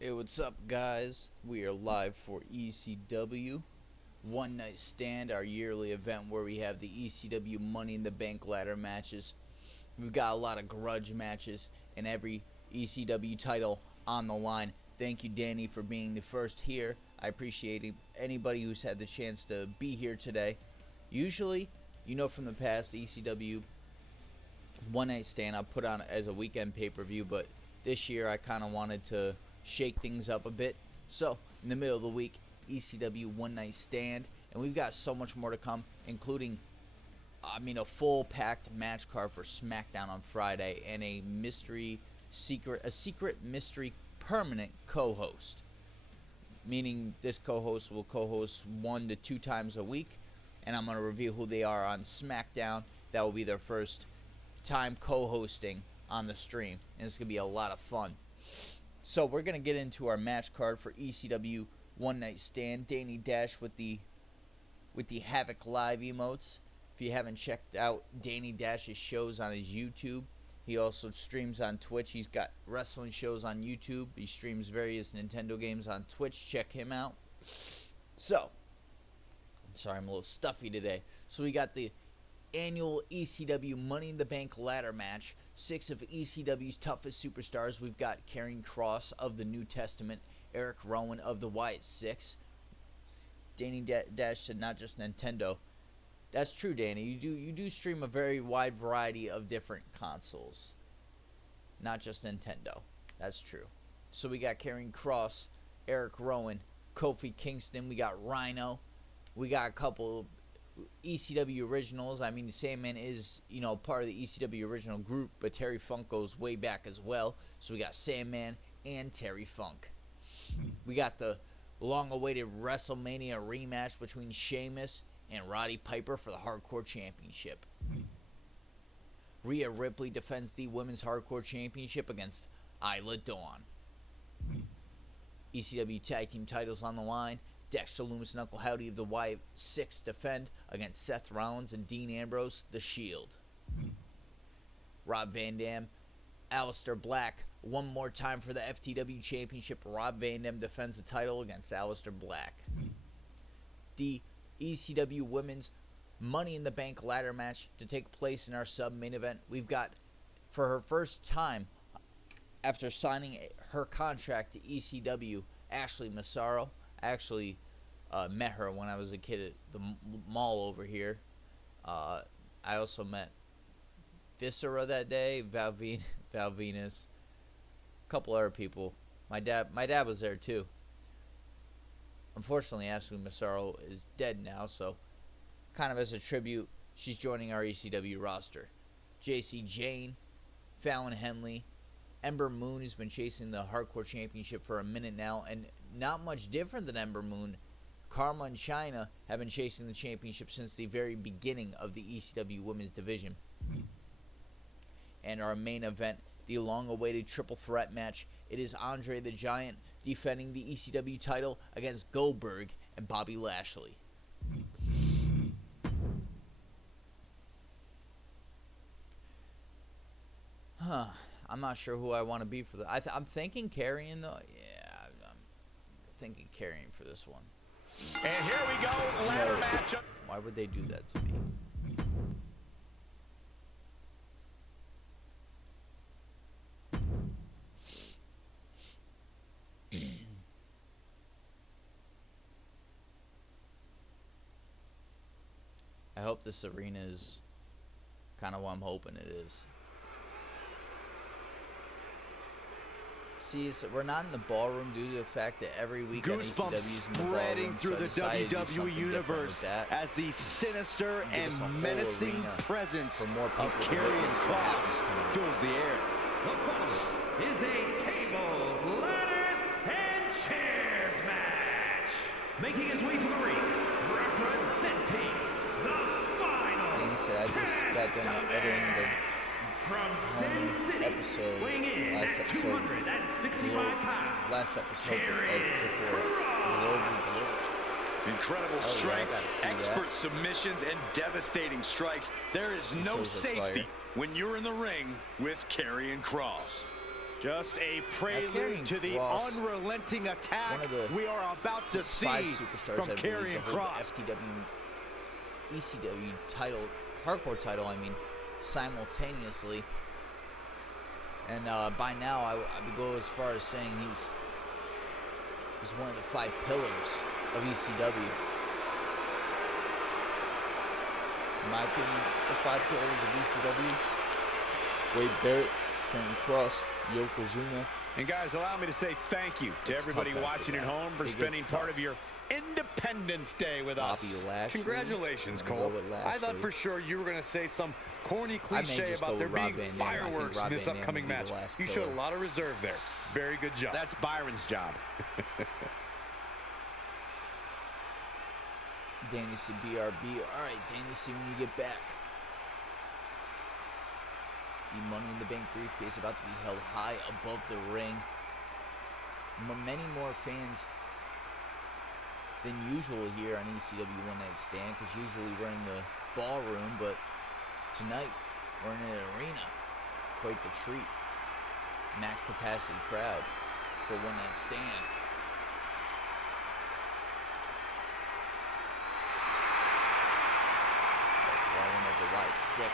Hey, what's up, guys? We are live for ECW One Night Stand, our yearly event where we have the ECW Money in the Bank ladder matches. We've got a lot of grudge matches and every ECW title on the line. Thank you, Danny, for being the first here. I appreciate anybody who's had the chance to be here today. Usually, you know from the past, ECW One Night Stand I put on as a weekend pay-per-view, but this year I kind of wanted to shake things up a bit. So, in the middle of the week, ECW One Night Stand, and we've got so much more to come, including, a full packed match card for SmackDown on Friday, and a secret mystery permanent co-host. Meaning this co-host will co-host 1 to 2 times a week, and I'm going to reveal who they are on SmackDown. That will be their first time co-hosting on the stream, and it's going to be a lot of fun. So we're going to get into our match card for ECW One Night Stand. Danny Dash with the Havoc Live emotes. If you haven't checked out Danny Dash's shows on his YouTube, he also streams on Twitch. He's got wrestling shows on YouTube. He streams various Nintendo games on Twitch. Check him out. So, sorry, I'm a little stuffy today. So we got the annual ECW Money in the Bank ladder match. 6 of ECW's toughest superstars. We've got Karrion Kross of the New Testament, Eric Rowan of the Wyatt Six. Danny Dash said not just Nintendo. That's true, Danny. You do stream a very wide variety of different consoles, not just Nintendo. That's true. So we got Karrion Kross, Eric Rowan, Kofi Kingston. We got Rhino. We got a couple ECW originals. Sandman is, part of the ECW original group, but Terry Funk goes way back as well. So we got Sandman and Terry Funk. We got the long-awaited WrestleMania rematch between Sheamus and Roddy Piper for the Hardcore Championship. Rhea Ripley defends the Women's Hardcore Championship against Isla Dawn. ECW Tag Team titles on the line. Dexter Lumis and Uncle Howdy of the Wyatt Six defend against Seth Rollins and Dean Ambrose, The Shield. Rob Van Dam, Aleister Black, one more time for the FTW Championship. Rob Van Dam defends the title against Aleister Black. The ECW Women's Money in the Bank ladder match to take place in our sub-main event. We've got, for her first time after signing her contract to ECW, Ashley Massaro. I actually met her when I was a kid at the mall over here. I also met Viscera that day, Val Venus, a couple other people. My dad was there too. Unfortunately, Ashley Massaro is dead now, so kind of as a tribute, she's joining our ECW roster. JC Jane, Fallon Henley, Ember Moon, who's been chasing the Hardcore Championship for a minute now, and not much different than Ember Moon, Karma and Chyna have been chasing the championship since the very beginning of the ECW Women's Division. And our main event, the long-awaited triple threat match. It is Andre the Giant defending the ECW title against Goldberg and Bobby Lashley. I'm not sure who I want to be for that. I'm thinking Karrion, though. Yeah, I'm thinking Karrion for this one. And here we go, ladder match. Why would they do that to me? I hope this arena is kind of what I'm hoping it is. See, we're not in the ballroom due to the fact that every week on ECW Goosebumps is in the spreading ballroom, through so I the decided to do WWE something different universe with that. as the sinister Give and us a whole menacing arena presence for more people of to Karrion witness what happens Kross tonight. fills the air. The following is a tables, ladders, and chairs match. Making his way to the ring, representing the final. Danny said I just got done editing the from Sin City, episode, weighing in last at episode, 265 pounds. last episode before Global. Incredible Oh, yeah, I gotta strength, see expert that. submissions, and devastating strikes. There is no shows are safety fire. when you're in the ring with Karrion Kross. Just a prelude Karrion to the Kross, unrelenting attack one of the we are about to see 5 superstars, from I believe, Karrion to hold the Kross. FTW, ECW title, hardcore title, I mean, simultaneously. And by now, I would go as far as saying he's one of the 5 pillars of ECW. In my opinion, the 5 pillars of ECW: Wade Barrett, Karrion Kross, Yokozuna. And guys, allow me to say thank you to It's everybody tough after watching at that. home for It gets spending part tough. of your Independence Day with Bobby us. Lashley. Congratulations, I'm gonna Cole. go with I thought Lashley. for sure you were going to say some corny I may cliche just about go there with Rob being Van Dam. I think fireworks Rob in this Van Dam upcoming will be the match. last You showed a pillar. lot of reserve there. Very good job. That's Byron's job. Danny C. BRB. All right, Danny C. When you get back. The Money in the Bank briefcase about to be held high above the ring. Many more fans than usual here on ECW One Night Stand, because usually we're in the ballroom, but tonight we're in an arena. Quite the treat. Max capacity crowd for One Night Stand. Rolling of the White Six,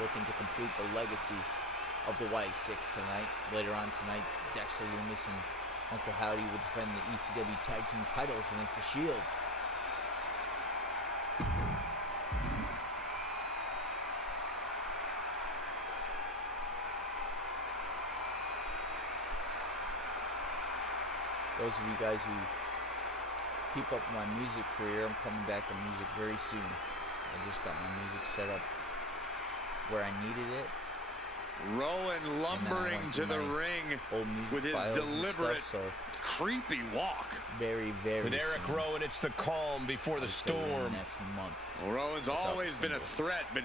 looking to complete the legacy of the White Six tonight. Later on tonight, Dexter Lumis and Uncle Howdy will defend the ECW Tag Team titles against the Shield. Those of you guys who keep up my music career, I'm coming back to music very soon. I just got my music set up where I needed it. Rowan lumbering went to through the my ring old music with his files and deliberate, stuff, so creepy walk. very, very With Eric soon. Rowan, it's the calm before the I'd say within storm. next month. Well, Rowan's Without always been a single. threat, but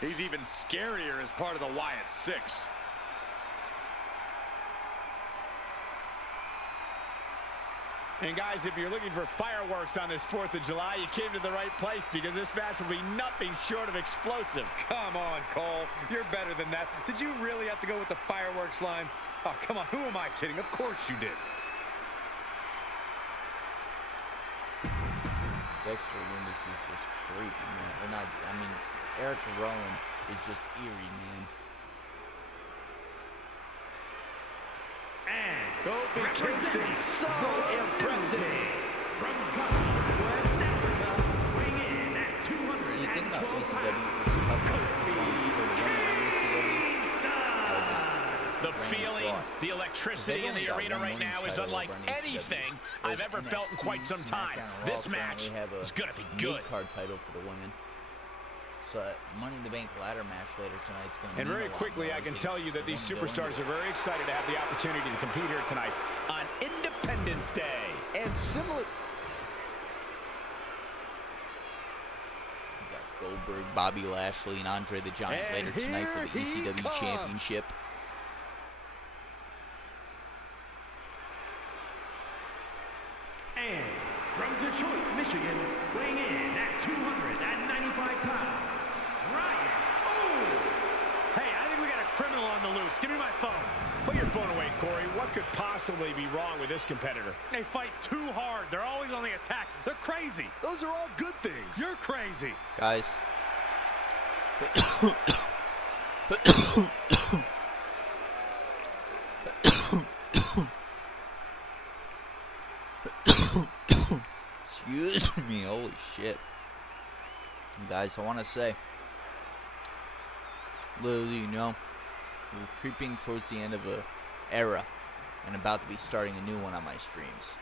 he's even scarier as part of the Wyatt Six. And guys, if you're looking for fireworks on this 4th of July, you came to the right place, because this match will be nothing short of explosive. Come on, Cole. You're better than that. Did you really have to go with the fireworks line? Oh, come on. Who am I kidding? Of course you did. Dexter Lumis is just creepy, man. Or not, I mean, Eric Rowan is just eerie, man. Kofi Kingston, so impressive. From Ghana, West Africa, weighing in at 200. See, the thing about ECW is tough for the women in ECW. The feeling, the electricity in the arena right now is unlike anything I've ever felt in quite some time. This match is going to be good. Mid-card title for the women. So Money in the Bank ladder match later tonight is going to And very quickly, I can tell you that these superstars are very excited to have the opportunity to compete here tonight on Independence Day. And similar. got Goldberg, Bobby Lashley, and Andre the Giant And later tonight for the here he ECW comes. Championship. And from Detroit, Michigan, weighing in at 295 pounds, Ryan. Oh! Hey, I think we got a criminal on the loose. Give me my phone. Put your phone away, Corey. What could possibly be wrong with this competitor? They fight too hard. They're always on the attack. They're crazy. Those are all good things. You're crazy. Guys. Excuse me, holy shit. Guys, I want to say, little do you know, we're creeping towards the end of a era and about to be starting a new one on my streams.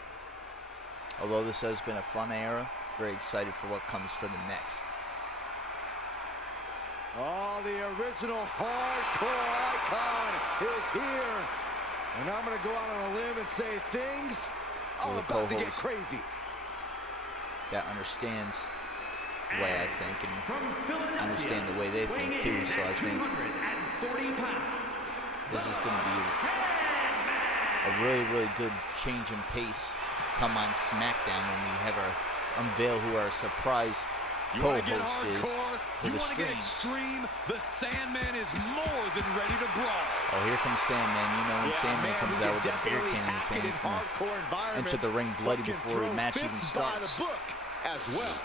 Although this has been a fun era, very excited for what comes for the next. Oh, the original hardcore icon is here. And I'm going to go out on a limb and say things are about to get crazy. That understands the way I think and understand the way they think too, so I think this is going to be a really, really good change in pace come on SmackDown when we have our unveil who our surprise co-host is for the streams. The Sandman is more than ready to brawl. Oh, here comes Sandman. You know when Sandman comes out with the beer can in his hand, he's going to enter the ring bloody before the match even starts. As well.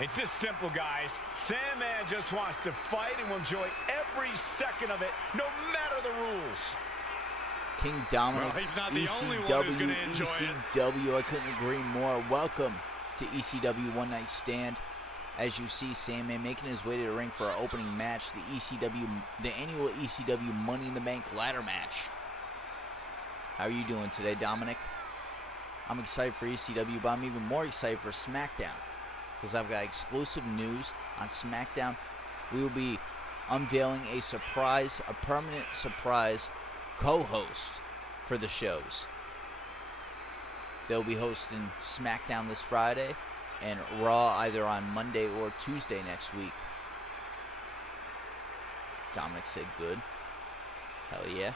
It's just simple, guys. Sandman just wants to fight and will enjoy every second of it, no matter the rules. King Dominic, well, he's not the ECW, I couldn't agree more. Welcome to ECW One Night Stand. As you see, Sandman making his way to the ring for our opening match, the annual ECW Money in the Bank ladder match. How are you doing today, Dominic? I'm excited for ECW, but I'm even more excited for SmackDown, because I've got exclusive news on SmackDown. We will be unveiling a permanent surprise co-host for the shows. They'll be hosting SmackDown this Friday and Raw either on Monday or Tuesday next week. Dominic said good. Hell yeah.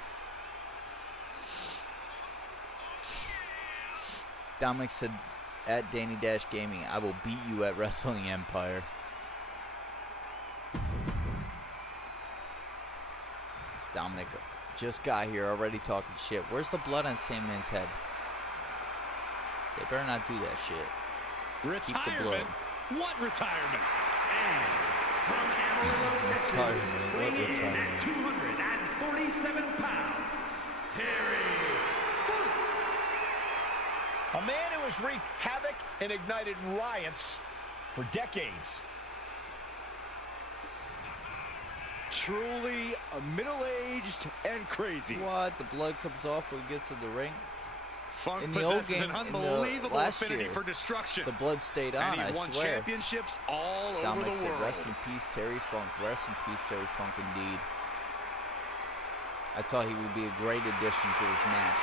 Dominic said, at Danny Dash Gaming, I will beat you at Wrestling Empire. Dominic just got here already talking shit. Where's the blood on Sandman's head? They better not do that shit. Retirement? Keep the blood. What retirement? And from Amarillo, Texas, weighing in at 247 pounds, Terry Funk. A man who has wreaked havoc and ignited riots for decades. Truly middle-aged and crazy. What? The blood comes off when he gets in the ring? Funk in the old possesses game, an unbelievable last affinity year, for destruction. the blood stayed on, And he's won I swear. championships all Dominic over the said, world. rest in peace, Terry Funk. Rest in peace, Terry Funk, indeed. I thought he would be a great addition to this match.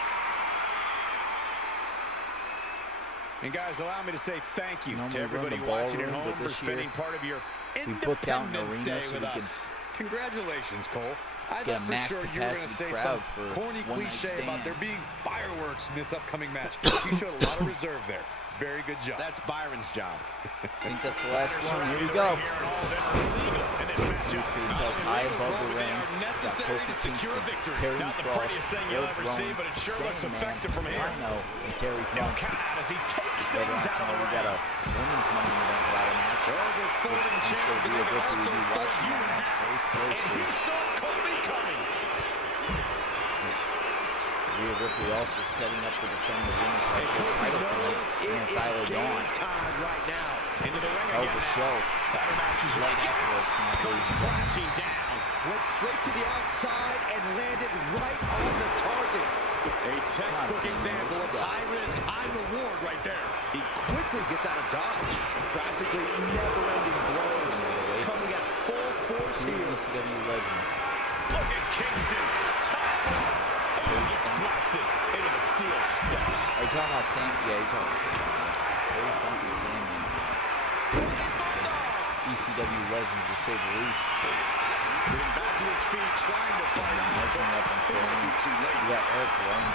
And guys, allow me to say thank you Normally to everybody run the watching at ballroom, home but for this spending year, part of your we booked out an Independence arena Day so with we could us. Congratulations, Cole. I get a thought max for sure you were going to capacity say crowd some for corny one night cliche about stand. there being fireworks in this upcoming match. You showed a lot of reserve there. Very good job. That's Byron's job. I think that's the last one. Here we go. Please help high above the ring. Necessary to secure victory. Terry Not the Cross, prettiest thing you'll Eric ever see, Rowan, but it sure looks Sandman, effective from here. Rhino, and Terry Now Funk. count out as he takes Later things on out of tonight, the we got a ring. women's Money in the Bank ladder match, Over which folding I'm chairs, sure but Rhea they can Ripley will also be fold watching you that in match half. very And closely. he saw Kobe coming. Rhea Ripley also setting up to defend the women's hardcore title tonight against Isla Dawn. Time right now. Into the ring Hell of again a now. show. Ladder match is Right right after us tonight, ladies and gentlemen. crashing down. Went straight to the outside and landed right on the target. A textbook Sandman, example what of you got? high risk, high reward right there. He quickly gets out of dodge. Practically never-ending blows coming at full force Two here. ECW legends. Look at Kingston. Top. Oh, he gets blasted into the steel steps. Are you talking about Sam? Yeah, you're talking about Sandman. Terry Funk and Sandman. ECW legends, to say the least. Getting back to his feet, trying to fight on. Measuring up and throwing. Too late. You got Eric Rowan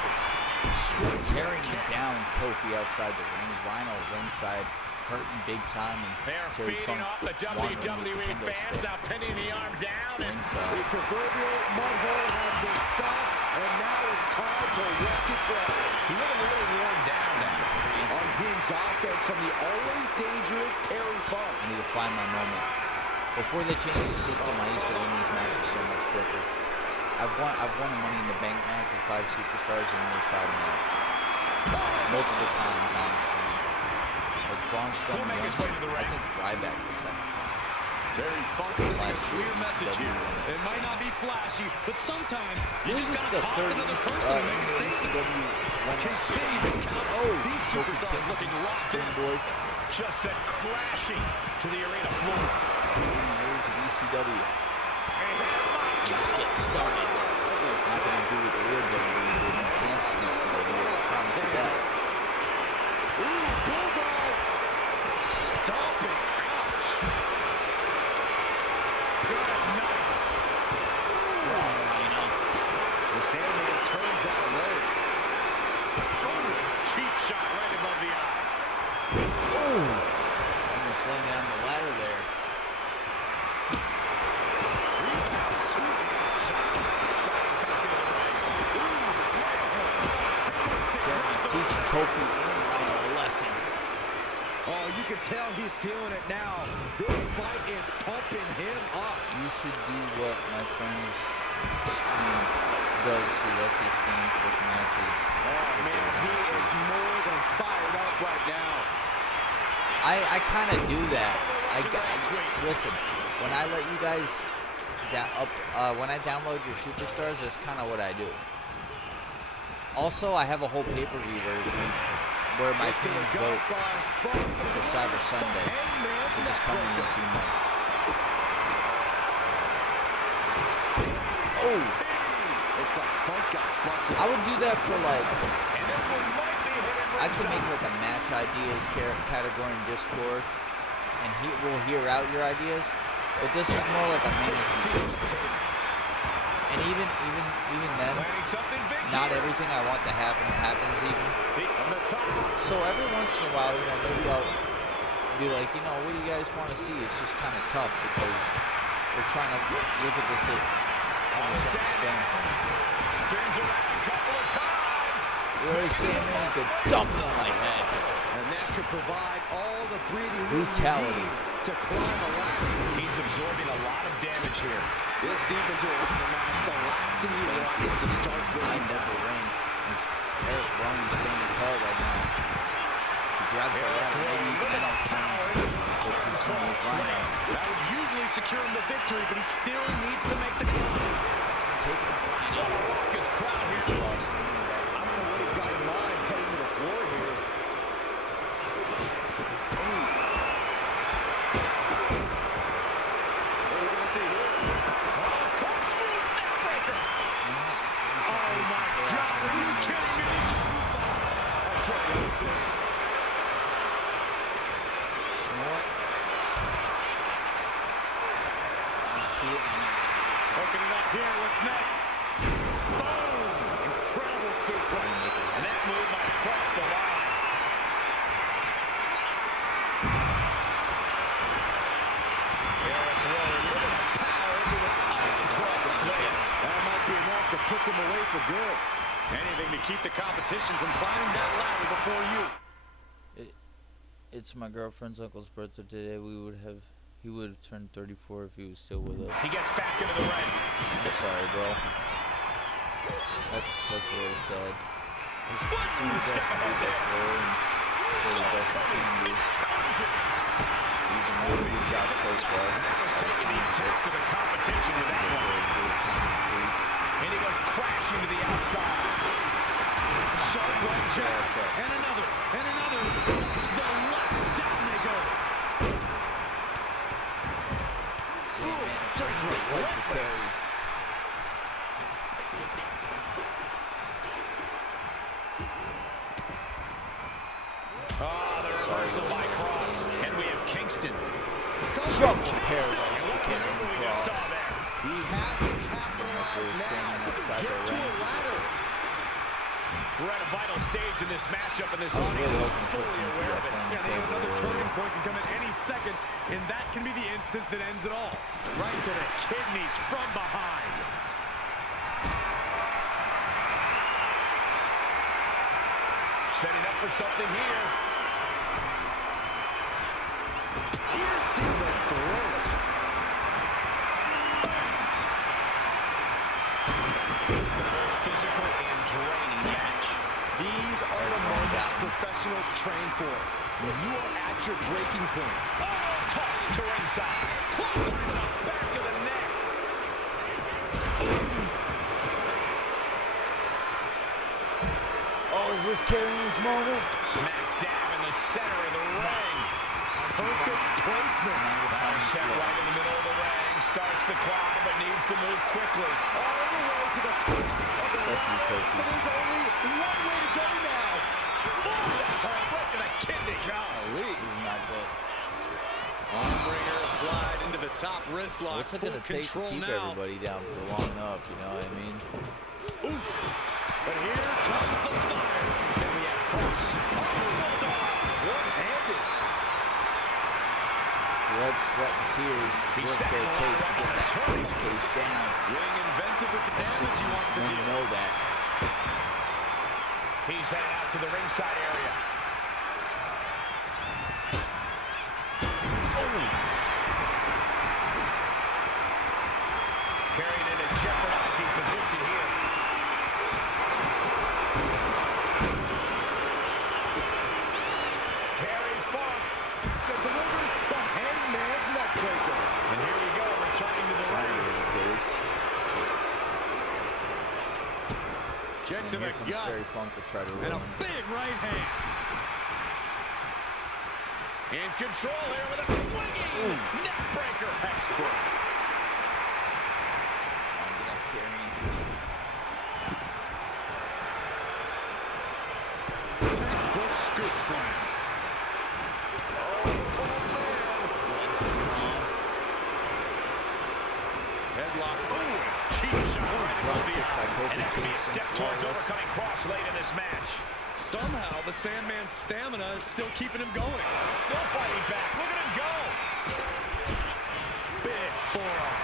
tearing down Kofi outside the ring. Rhino ringside, hurting big time. And They're Terry feeding Funk off the wandering with the WWE kendo fans, stick now pinning the arm down. And The ringside. proverbial mud hole has been stopped, and now it's time to walk it dry. he's looking a little worn down now. Unhinged offense from the always dangerous Terry Funk. I need to find my moment. Before they changed the system, I used to win these matches so much quicker. I've won a Money in the Bank match with 5 superstars in only 5 minutes. Multiple times on stream. As Braun Strowman He'll make his won, way to the I ring. think Ryback the second time. Terry Funk sending a clear message here. It might not be flashy, but sometimes you just gotta toss another person and make a statement. Continue this count. These superstars looking locked in. Just sent crashing to the arena floor. 20 years of ECW. You just get started. Not gonna do what the real WWE did and cancel ECW. I promise you that. Ooh, bullseye! Stomping. Ouch. Good night. The Sandman turns that away. Oh, cheap shot right above the eye. Oh! Almost landing on the ladder there. Teaching Kofi and Rhino a lesson. Oh, you can tell he's feeling it now. This fight is pumping him up. You should do what my friend's stream does. He lets his fans book matches. Oh, man, he is more than fired up right now. I kind of do that. Listen, when I let you guys when I download your superstars, that's kind of what I do. Also, I have a whole pay-per-view where my fans vote for Cyber Sunday, which is coming in a few months. Oh! Looks like Funk got busted. I would do that for like, I could make like a match ideas category in Discord, and we'll hear out your ideas. But this is more like a management system. And even then, not everything I want to happen happens even. So every once in a while, maybe I'll be like, what do you guys want to see? It's just kind of tough because we're trying to look at this from a certain standpoint. Spins around a couple of times. Really, Sandman's gonna dump me on my head. And that could provide all the breathing brutality to climb a ladder. He's absorbing a lot of damage here. This deep into a match, the last thing you want is to start I never ring. Eric Rowan's standing tall right now. He grabs a ladder, maybe he can end his time. Spoke too soon with Rhino. That would usually secure him the victory, but he still needs to make the climb. Taking the Rhino. His crowd here. I don't know what he's got in mind heading to the floor here. Opening up here, what's next? Boom! Incredible suplex. And that move might cross the line. Eric Rowan, look at the power into the cross slam. That might be enough to put them away for good. Anything to keep the competition from climbing that ladder before you. It's my girlfriend's uncle's birthday today. He would have turned 34 if he was still with us. He gets back into the ring. I'm sorry, bro. That's really sad. He's doing his best to be there for her and for the best he can do. He's been doing a good job so far. Taking to the competition with that one. And he goes crashing to the outside. Sharp right jab. And another. That's the left. Down they go. Right to Terry. The reversal by Cross. And we have Kingston. Trouble in paradise for Cameron Cross. He has to capitalize now. Get to a ladder. We're at a vital stage in this matchup, and this really audience is hoping for fully some aware of it. Another turning point can come at any second, and that can be the instant that ends it all. Right to the kidneys from behind. Setting up for something here. Piercing the throat. Physical and draining match. These are the moments professionals train for. When you are at your breaking point. Oh, toss to ringside. Close to the back of the neck. Oh, is this Karrion's moment? Smack dab in the center of the ring. Perfect placement. Set right in the middle of the ring. Starts to climb, but needs to move quickly. All the way to the top of the ladder. But there's only one way to go now. Right to the kidney. Golly. This is not good. Armbringer applied into the top wrist lock. What's it going to take to keep everybody down for long enough, you know what I mean? Oof. But here comes the fire. Then we have Cross. One-handed. Blood, sweat, and tears. What's it going to take to get that briefcase down? Being inventive with the damage he wants to do. You know that. He's headed out to the ringside area. Carried in a jeopardizing position here. Terry Funk Delivers the Hangman's neckbreaker. And here we go, returning to the ring. Kick to the Here comes gut. Terry Funk to try to And a ruin it. big right hand. In control here with a swinging neck breaker. Textbook. Textbook scoop slam. Headlock. Ooh, cheap shot right into the eye. And that could be a step towards overcoming Cross late in this match. Somehow the Sandman's stamina is still keeping him going. Still fighting back. Look at him go. Big forearm.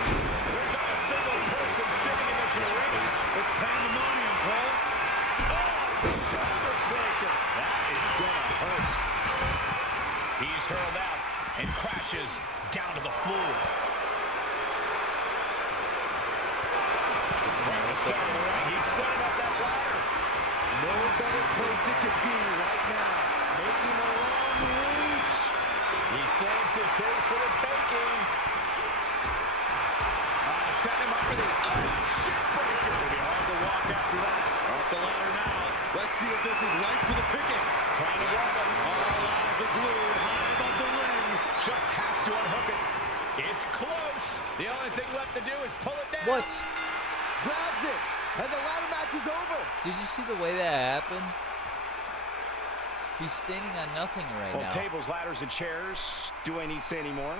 There's not a single person sitting in this arena. It's pandemonium, Cole. Shoulder breaker. That is gonna hurt. He's hurled out and crashes down to the floor. Right in the center of the ring. He's setting up that ladder. No better place it could be right now. Making a long reach. He thinks it's his for the taking. Set him up for the shit breaker. It'll be hard to walk after that. Off the ladder now. Let's see if this is ripe for the picking. Trying to grab him. All eyes are glued high above the ring. Just has to unhook it. It's close. The only thing left to do is pull it down. What? Grabs it. And the ladder match is over. Did you see the way that happened? He's standing on nothing right now. Tables, ladders, and chairs. Do I need to say any more?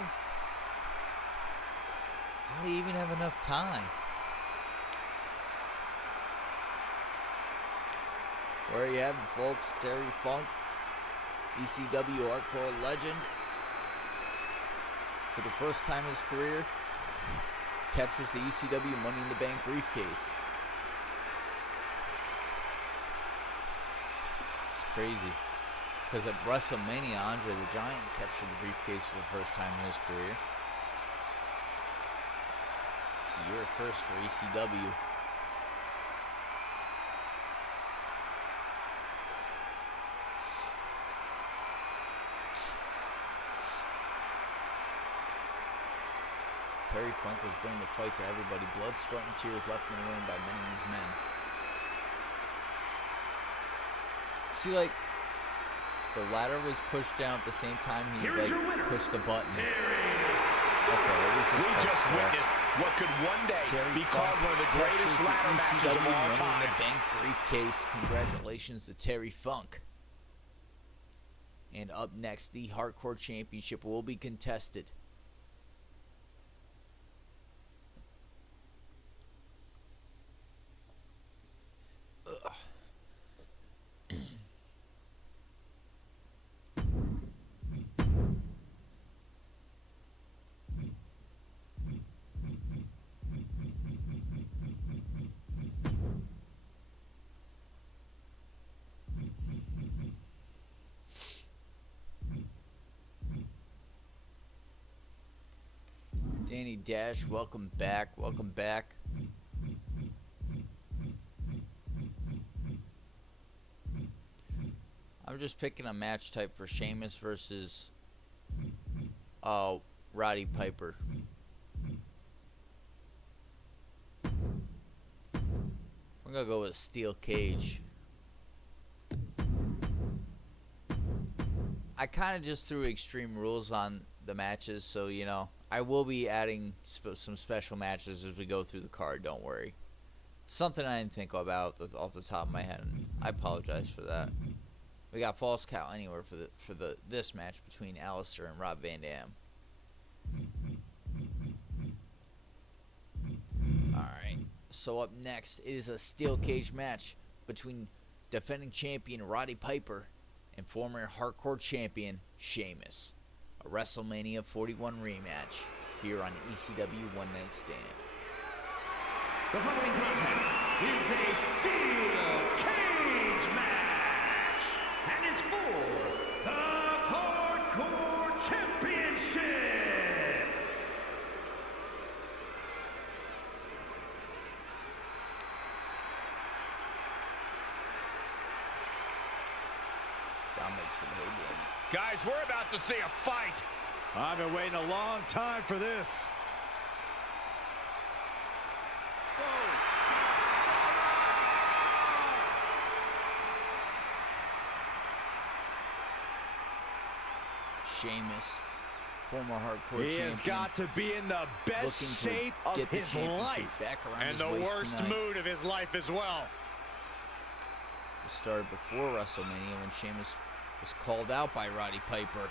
How do you even have enough time? There you have it, folks. Terry Funk, ECW hardcore legend. For the first time in his career, captures the ECW Money in the Bank briefcase. It's crazy. Because at WrestleMania, Andre the Giant captured the briefcase for the first time in his career. It's a year first for ECW. Terry Funk was bringing the fight to everybody. Blood, sweat, and tears left in the ring by many of these men. See, like, the ladder was pushed down at the same time he pushed the button. We just witnessed what could one day be called one of the greatest ladder matches of all time. Money in the Bank briefcase. Congratulations to Terry Funk. And up next, the Hardcore Championship will be contested. Danny Dash, welcome back. Welcome back. I'm just picking a match type for Sheamus versus Roddy Piper. We're going to go with a steel cage. I kind of just threw Extreme Rules on the matches, so, you know, I will be adding some special matches as we go through the card, don't worry. Something I didn't think about off the top of my head, and I apologize for that. We got False Count Anywhere for this match between Alistair and Rob Van Dam. Alright, so up next is a steel cage match between defending champion Roddy Piper and former hardcore champion Sheamus. A WrestleMania 41 rematch here on ECW One Night Stand. The following contest is a steel cage match and is for the Hardcore Championship. Dominic's in the head. Guys, we're about to see a fight. I've been waiting a long time for this. Sheamus, former hardcore champion. He has got to be in the best shape of his life. Back around And his the waist worst tonight. mood of his life as well. It started before WrestleMania when Sheamus was called out by Roddy Piper.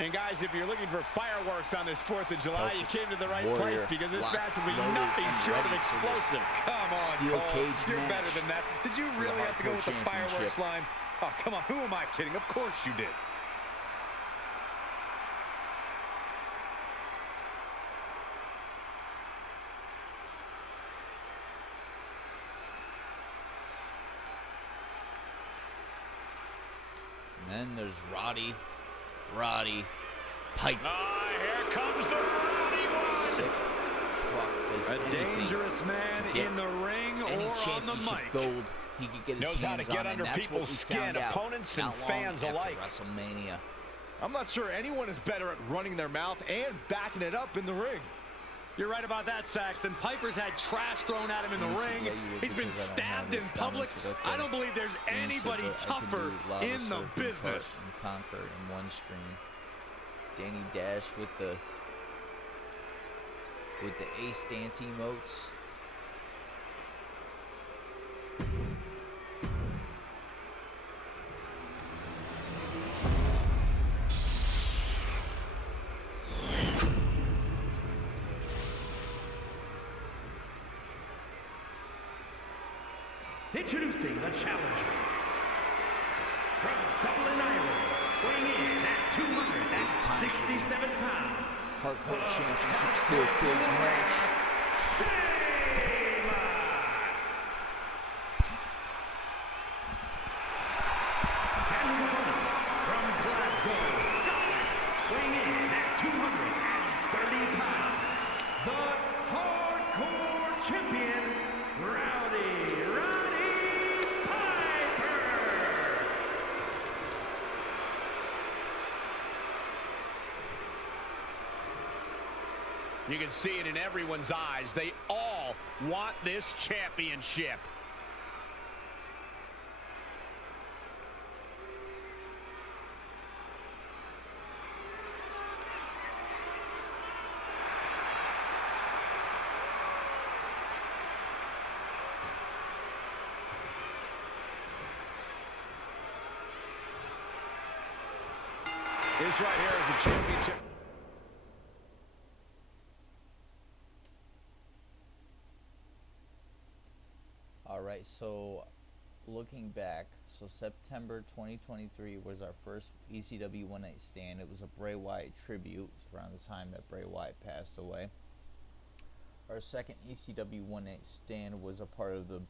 And guys, if you're looking for fireworks on this 4th of July, you came to the right place because this match will be nothing short of explosive. Come on, steel Cole. cage You're match. better than that. Did you really have to go with the fireworks line? Oh, come on. Who am I kidding? Of course you did. And then there's Roddy Piper. Here comes the Roddy one. Sick fuck does A anything dangerous man to get in the ring any or on the championship mic. gold he could get his Knows how to hands get on, under and that's what people's we skin, found out opponents and not long fans after alike. WrestleMania. I'm not sure anyone is better at running their mouth and backing it up in the ring. You're right about that, Saxton. Piper's had trash thrown at him in the ring. He's been stabbed in public. I don't believe there's anybody tougher in the business. And Conquer in one stream. Danny Dash with the ace dance emotes. Introducing the challenger from Dublin, Ireland, weighing in at 267 pounds. Hardcore Championship Steel Cage match. Sheamus! And his opponent from Glasgow, Scotland, weighing in at 230 pounds. The Hardcore Champion, Roddy Piper! You can see it in everyone's eyes. They all want this championship. This right here is the championship. All right, so looking back, so September 2023 was our first ECW One Night Stand. It was a Bray Wyatt tribute. It was around the time that Bray Wyatt passed away. Our second ECW One Night Stand was a part of the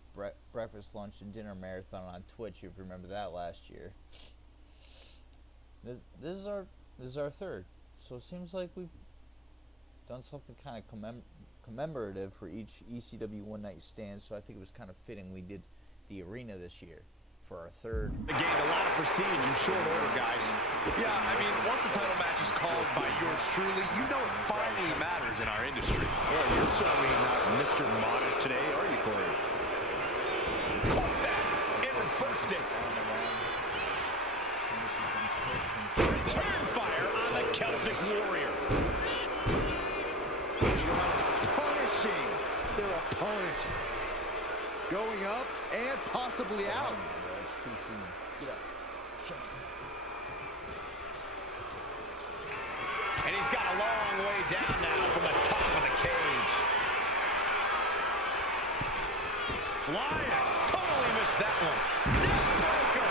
breakfast, lunch, and dinner marathon on Twitch. If you remember that last year. This is our third. So it seems like done something kind of commemorative for each ECW One Night Stand, so I think it was kind of fitting we did the arena this year for our third. They gained a lot of prestige in short order, guys. Yeah, I mean, once the title match is called by yours truly, you know it finally matters in our industry. Yeah, you're certainly not Mr. Modest today, are you, Corey? Caught that and reversed it. Return fire on the Celtic Warrior. Just punishing their opponent. Going up and possibly out. That's too soon. Get up. Shut up. And he's got a long way down now from the top of the cage. Flying. Totally missed that one. Neckbreaker.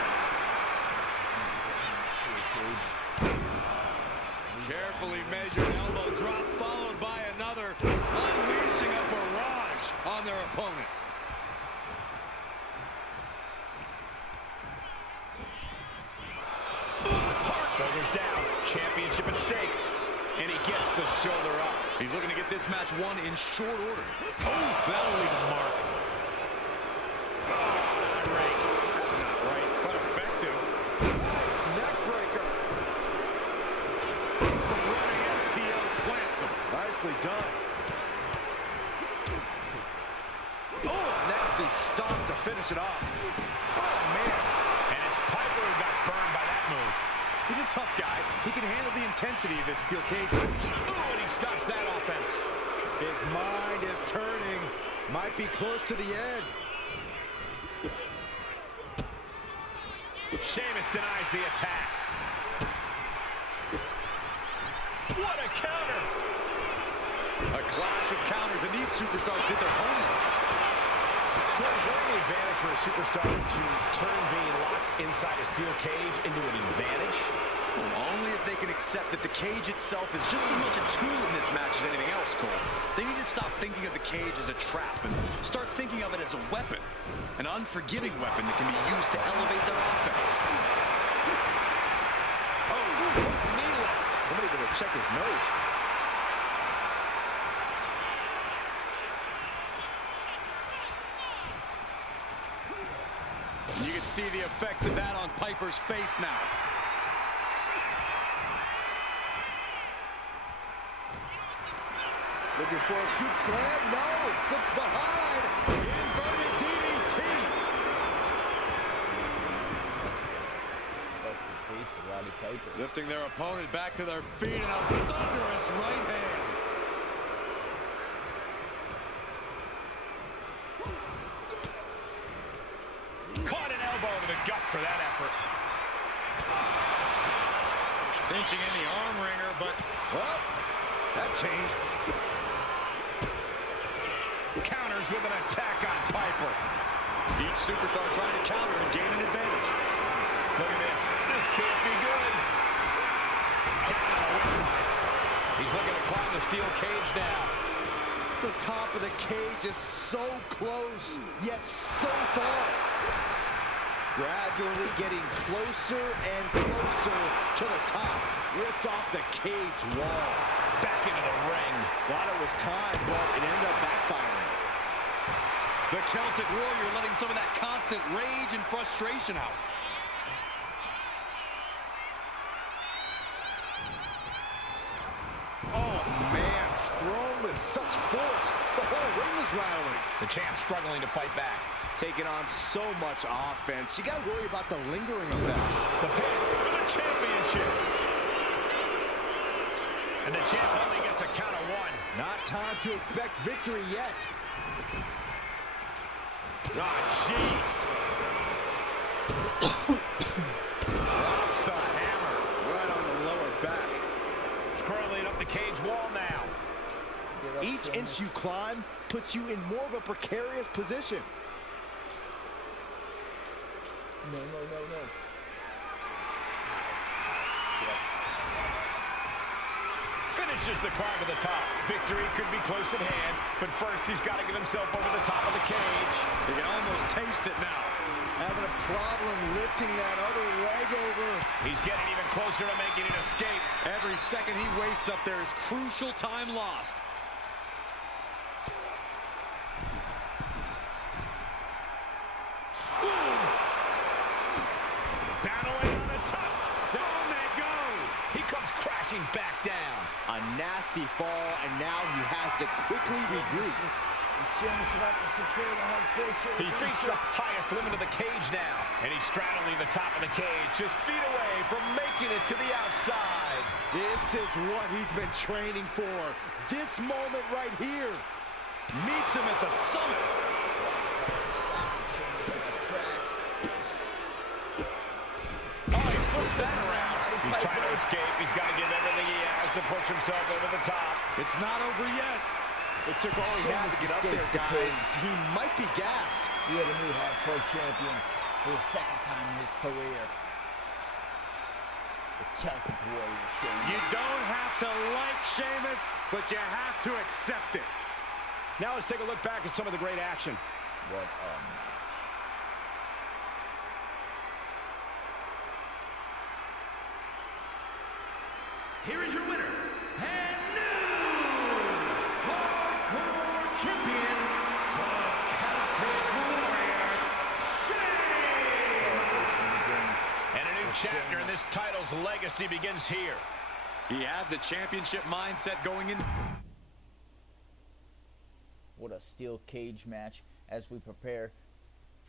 Carefully measured elbow drop followed by another, unleashing a barrage on their opponent. Shoulders down. Championship at stake. And he gets the shoulder up. He's looking to get this match won in short order. Oh, that'll leave a mark. Rake. That's not right, but effective. Nice neck breaker. Running FTO plants him. Nicely done. Oh, a nasty stomp to finish it off. Oh, man. And it's Piper who got burned by that move. He's a tough guy. He can handle the intensity of this steel cage. Ooh, and he stops that offense. His mind is turning. Might be close to the end. Sheamus denies the attack. What a counter! A clash of counters, and these superstars did their homework. Is there any advantage for a superstar to turn being locked inside a steel cage into an advantage? Well, only if they can accept that the cage itself is just as much a tool in this match as anything else, Cole. They need to stop thinking of the cage as a trap and start thinking of it as a weapon. An unforgiving weapon that can be used to elevate their offense. Oh, knee lift. Somebody better check his nose. You can see the effects of that on Piper's face now. Looking for a scoop slam. No, slips behind. Inverted DDT. That's the face of Roddy Piper. Lifting their opponent back to their feet in a thunderous right hand. Caught an elbow to the gut for that effort. Cinching in the arm wringer, but, well, that changed. Counters with an attack on Piper. Each superstar trying to counter and gain an advantage. Look at this. This can't be good. Down on the windpipe. He's looking to climb the steel cage now. The top of the cage is so close, yet so far. Gradually getting closer and closer to the top. Ripped off the cage wall. Back into the ring. Thought it was time, but it ended up backfiring. The Celtic Warrior letting some of that constant rage and frustration out. Oh, man, thrown with such force. The whole ring is rattling. The champ struggling to fight back. Taking on so much offense. You got to worry about the lingering effects. The pin for the championship. And the champ only gets a count of one. Not time to expect victory yet. Ah, jeez. Drops the hammer. Right on the lower back. Curling up the cage wall now. Each inch you climb puts you in more of a precarious position. No. Finishes the climb to the top. Victory could be close at hand, but first he's got to get himself over the top of the cage. You can almost taste it now. Having a problem lifting that other leg over. He's getting even closer to making an escape. Every second he wastes up there is crucial time lost. Battling on the top. Down they go. He comes crashing back down. A nasty fall, and now he has to quickly regroup. Sheamus about to secure the hardcore championship. He's reached the highest limit of the cage now. And he's straddling the top of the cage, just feet away from making it to the outside. This is what he's been training for. This moment right here. Meets him at the summit. Oh, he flips that around. He's trying to escape. He's got to give everything he has to push himself over the top. It's not over yet. It took all he had to get up there, guys. He might be gassed. We have a new hardcore champion for the second time in his career. The Celtic Warrior, Sheamus. You don't have to like Sheamus, but you have to accept it. Now let's take a look back at some of the great action. What a match. Here is your winner, and new hardcore champion, the Celtic Warrior, Sheamus. And a new chapter in this title's legacy begins here. He had the championship mindset going in. What a steel cage match as we prepare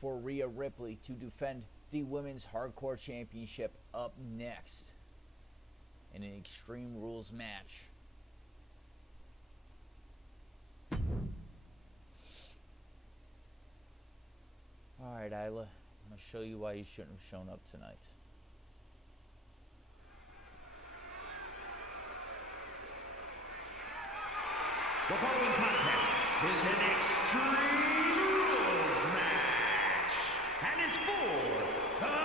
for Rhea Ripley to defend the Women's Hardcore Championship up next in an Extreme Rules match. Alright, Isla, I'm going to show you why you shouldn't have shown up tonight. The following contest is an Extreme Rules match and is for the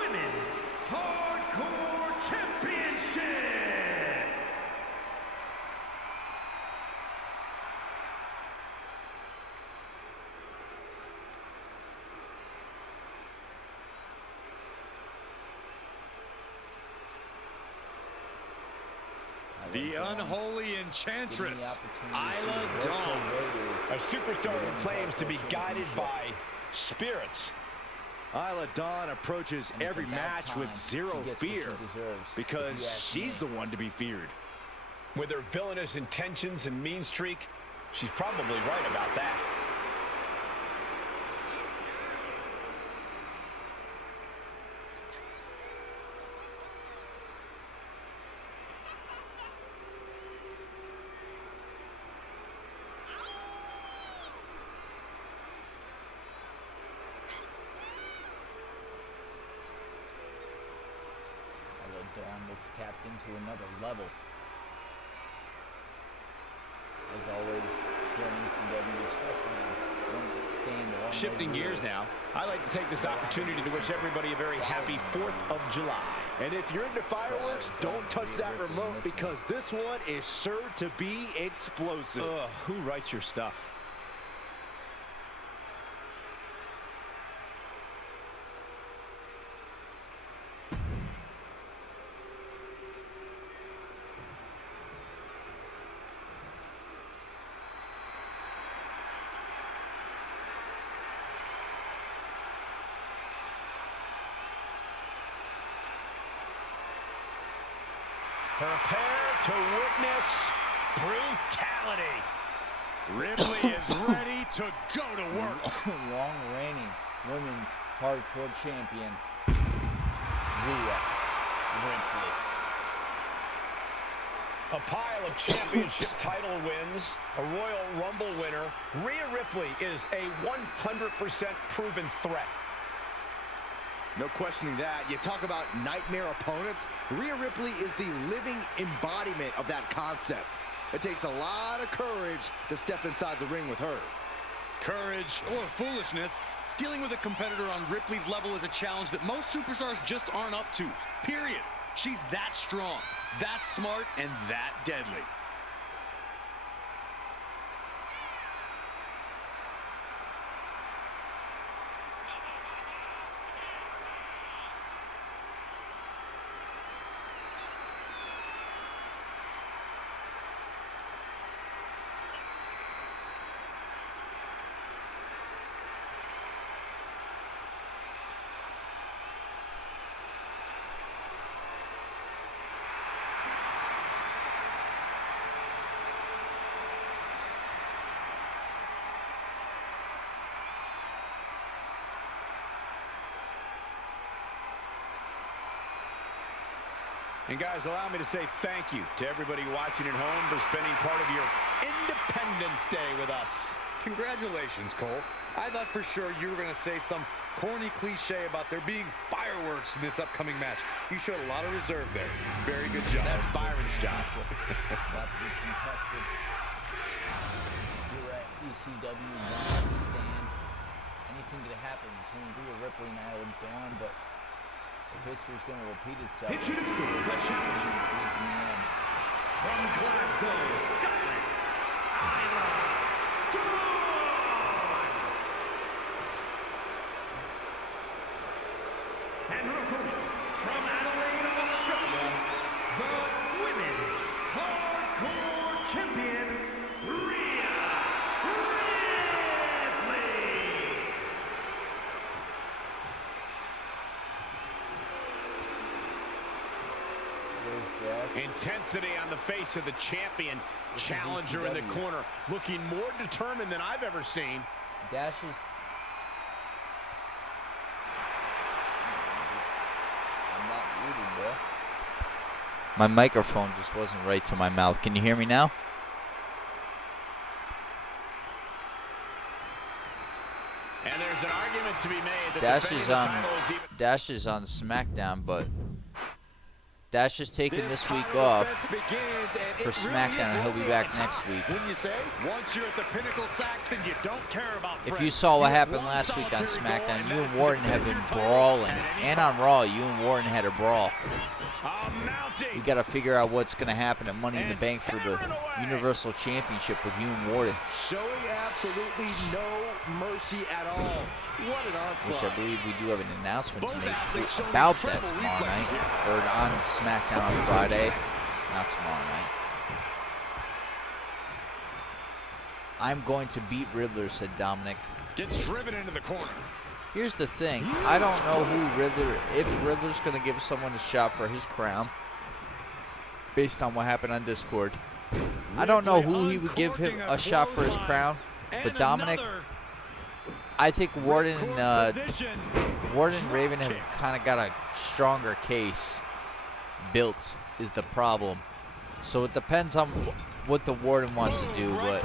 Women's Hardcore Championship. The unholy enchantress, Isla Dawn. A superstar who claims to be guided by spirits. Isla Dawn approaches every match with zero fear because she's the one to be feared. With her villainous intentions and mean streak, she's probably right about that. Dawn looks tapped into another level. As always, here in ECW, especially when it's staying the Shifting gears now, I'd like to take this opportunity to wish everybody a very happy 4th of July. And if you're into fireworks, don't touch that remote because this one is sure to be explosive. Who writes your stuff? Prepare to witness brutality. Ripley is ready to go to work. Long reigning Women's Hardcore Champion, Rhea Ripley. A pile of championship title wins, a Royal Rumble winner. Rhea Ripley is a 100% proven threat. No questioning that. You talk about nightmare opponents. Rhea Ripley is the living embodiment of that concept. It takes a lot of courage to step inside the ring with her. Courage or foolishness, dealing with a competitor on Ripley's level is a challenge that most superstars just aren't up to. Period. She's that strong, that smart, and that deadly. And guys, allow me to say thank you to everybody watching at home for spending part of your Independence Day with us. Congratulations, Cole. I thought for sure you were going to say some corny cliche about there being fireworks in this upcoming match. You showed a lot of reserve there. Very good job. That's Byron's job. About to be contested here at ECW One Stand. Anything could happen between Rhea Ripley and Isla Dawn, but if history's going to repeat itself, From Glasgow, Scotland, Isla Dawn. And her opponent from Adelaide, Australia, the Women's Hardcore Champion, Rhea Ripley. Intensity on the face of the champion. Challenger in the corner, looking more determined than I've ever seen. Dashes. I'm not muted, bro. My microphone just wasn't right to my mouth. Can you hear me now? And there's an argument to be made that Dash is on SmackDown, but Dash is taking this week off for SmackDown, and he'll be back next week. Once you're at the pinnacle, Saxton, you don't care about if you saw what happened last week on SmackDown, you and Warden have been brawling. And on Raw, you and Warden had a brawl. We got to figure out what's going to happen at Money in the Bank for the Universal Championship with you and Warden. Showing absolutely no mercy at all. What an onslaught. Which I believe we do have an announcement to make about that tomorrow night. Or on SmackDown on Friday. Not tomorrow night. I'm going to beat Riddler, said Dominic. Gets driven into the corner. Here's the thing. I don't know who Riddler, if Riddler's going to give someone a shot for his crown. Based on what happened on Discord. I don't know who he would give him a shot for his crown. But Dominic, I think Warden and Raven have kind of got a stronger case built is the problem. So it depends on what the Warden wants to do. But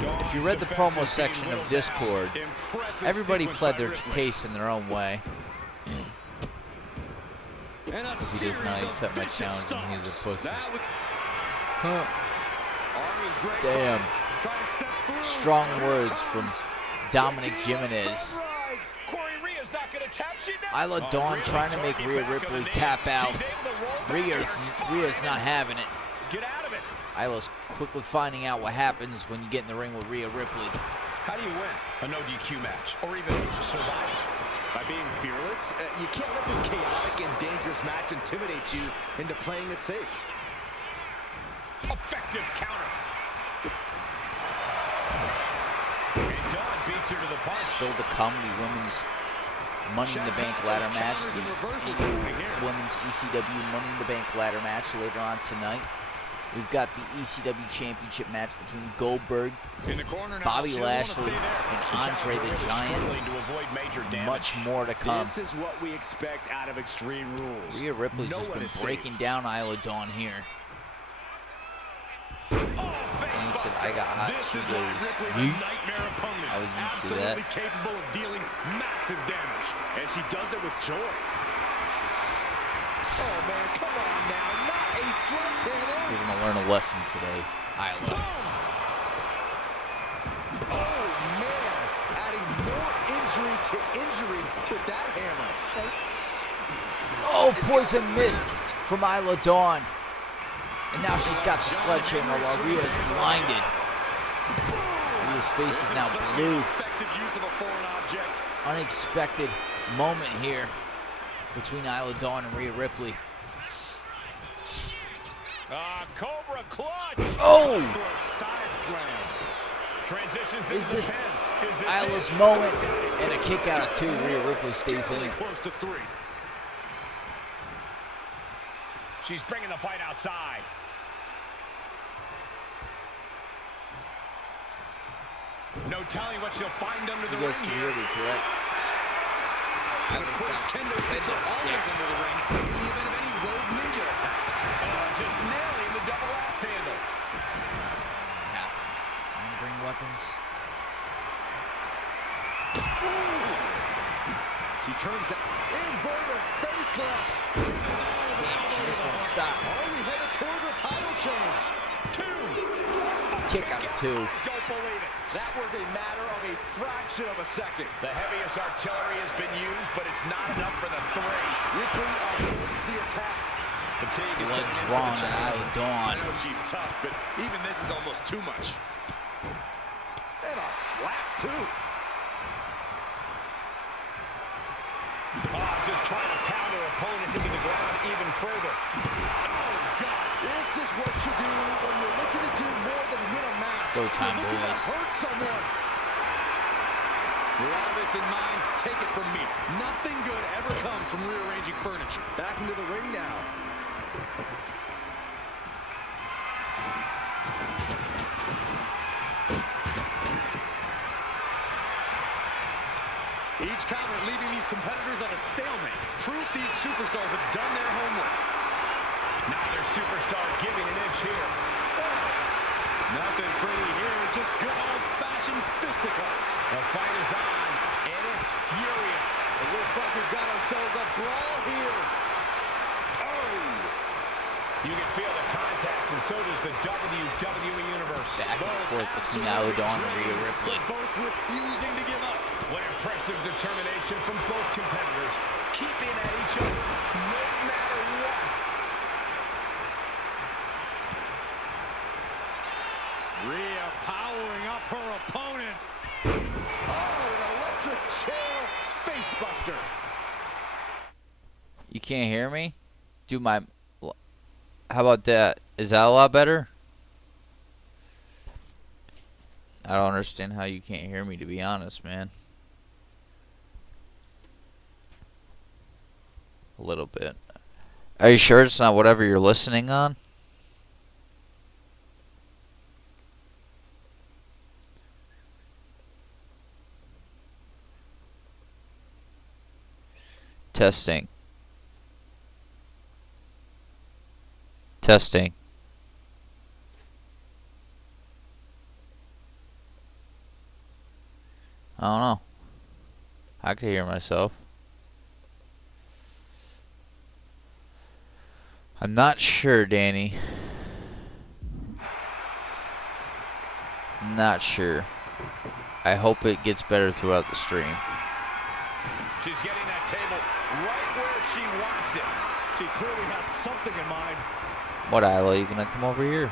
if you read the promo section of Discord, everybody pled their case in their own way. If he does not accept my challenge, and he's a pussy. Huh. Damn. Strong words from Dominic Jimenez. Isla Dawn trying to make Rhea Ripley tap out. Rhea's not having it. Isla's quickly finding out what happens when you get in the ring with Rhea Ripley. How do you win a no DQ match, or even survive? By being fearless? You can't let this chaotic and dangerous match intimidate you into playing it safe. Effective counter. And Dawn beats her to the punch. Still to come, the women's Money in the Bank ladder match, the women's ECW Money in the Bank ladder match later on tonight. We've got the ECW Championship match between Goldberg, Bobby Lashley, and Andre the Giant. Much more to come. This is what we expect out of Extreme Rules. Rhea Ripley's just been breaking down Isla Dawn here. And he said, I got hot. She goes, yeet. I was used to that. Capable of dealing massive damage, and she does it with joy. Oh man, come on now, not a sledgehammer. We're gonna learn a lesson today, Isla. Oh man, adding more injury to injury with that hammer. Oh, poison mist from Isla Dawn. And now she's got the sledgehammer while Rhea's blinded. Rhea's face is now blue. Unexpected moment here between Isla Dawn and Rhea Ripley. Cobra clutch. Oh! Side slam. Transitions Is this Isla's moment? And a kick out of two. Rhea Ripley stays in. Close to 3. She's bringing the fight outside. No telling what she'll find under the You ring guys can here. hear me, correct? And of course, kendo sticks are always under the ring in the event of any rogue ninja attacks. Just nailing the double axe handle. It happens. I'm gonna bring weapons. She turns it. Inverted face lock. Damn, she just won't stop. Are we headed towards a title change? 2. Kick out of 2. Don't believe it. That was a matter of a fraction of a second. The heaviest artillery has been used, but it's not enough for the 3. Ripley avoids the attack. Fatigue is Blood setting in for drawn the out of Dawn. I know she's tough, but even this is almost too much. And a slap, too. Just trying to pound her opponent into the ground even further. Oh, God. This is what you do when you're looking to do more than win a match. Go time, you're looking boys. to hurt someone. With all this in mind, take it from me. Nothing good ever comes from rearranging furniture. Back into the ring now. Each counter leaving these competitors at a stalemate. Proof these superstars have done their homework. Neither superstar giving an inch here. Nothing pretty here, just good old-fashioned fisticuffs. The fight is on, and it's furious. It looks like we've got ourselves a brawl here. Oh! You can feel the contact, and so does the WWE Universe. Back and forth between Dawn and Rhea Ripley. Both refusing to give up. What impressive determination from both competitors, keeping at each other no matter what. Rhea powering up her opponent. Oh, an electric chair facebuster. You can't hear me? Do my... How about that? Is that a lot better? I don't understand how you can't hear me, to be honest, man. A little bit. Are you sure it's not whatever you're listening on? Testing. Testing. I don't know. I could hear myself. I'm not sure, Danny. Not sure. I hope it gets better throughout the stream. She's getting that table right where she wants it. She clearly has something in mind. What, Isla? You gonna come over here?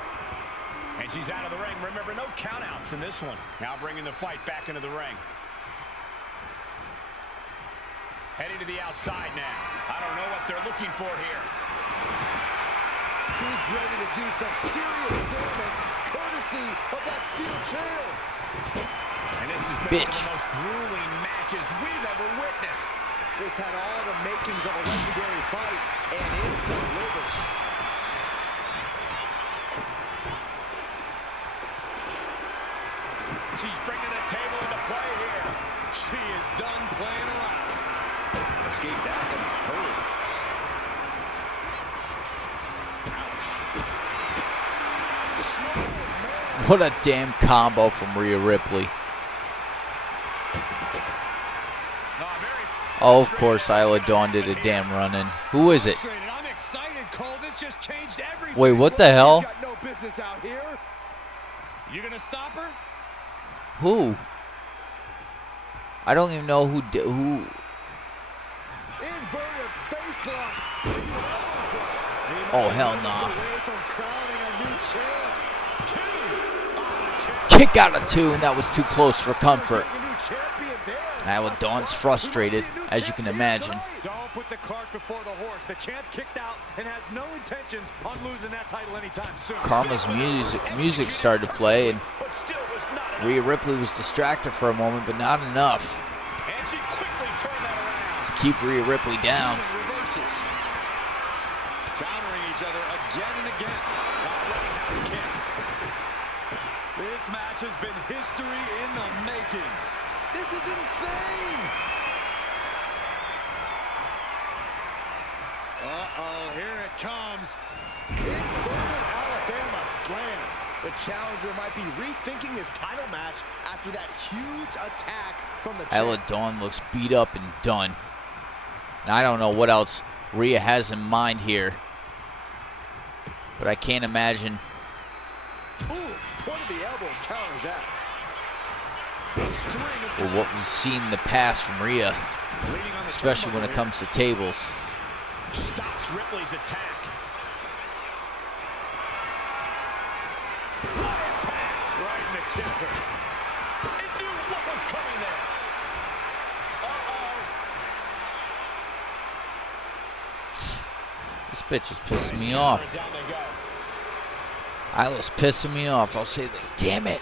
And she's out of the ring. Remember, no countouts in this one. Now bringing the fight back into the ring. Heading to the outside now. I don't know what they're looking for here. She's ready to do some serious damage, courtesy of that steel chair. And this has been one of the most grueling matches we've ever witnessed. This had all the makings of a legendary fight, and it's delivered. She's bringing the table into play here. She is done playing around. Escape that in a hurry. What a damn combo from Rhea Ripley. Oh, of course, Isla Dawn did a damn run-in. Who is it? I'm excited, Cole. This just changed everything. Wait, what the hell? She's got no business out here. You gonna stop her? Who? I don't even know who. Inverted face lock. Oh, hell no. Away from crowning a new champ. Kick out of 2, and that was too close for comfort. A new champion there. And Isla Dawn's frustrated, as you can imagine. Don't put the cart before the horse. The champ kicked out and has no intentions on losing that title anytime soon. Karma's music started to play, and But still was not enough. Rhea Ripley was distracted for a moment, but not enough And she quickly turned that around. to keep Rhea Ripley down. Reversals. Countering each other again and again. Roundhouse kick. This match has been history in the making. This is insane. Uh-oh, here it comes. Inverted Alabama slam. The challenger might be rethinking his title match after that huge attack from the Isla Dawn looks beat up and done. And I don't know what else Rhea has in mind here, but I can't imagine. Ooh, point of the elbow counters that. Or what we've seen in the past from Rhea, especially when it comes to tables. Stops Ripley's attack. Right in the kisser. It knew what was coming there. This bitch is pissing me off. Isla's pissing me off. I'll say that. Damn it.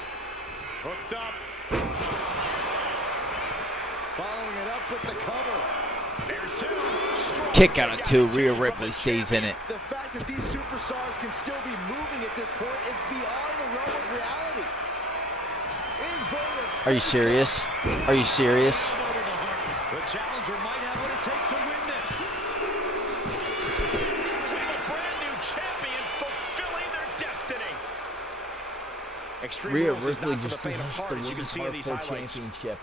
Hooked up. Following it up with the cover. There's two. Kick out of two. Rhea Ripley stays in it. The fact that these superstars can still be moving at this point is beyond the realm of reality. Inverted. Are you serious? Are you serious? The challenger might have what it takes to win this. We have a brand new champion fulfilling their destiny. Extreme Rhea Rules is Ripley not for just the faint of lost heart, the as you can Women's see in these Hardcore highlights. Championship.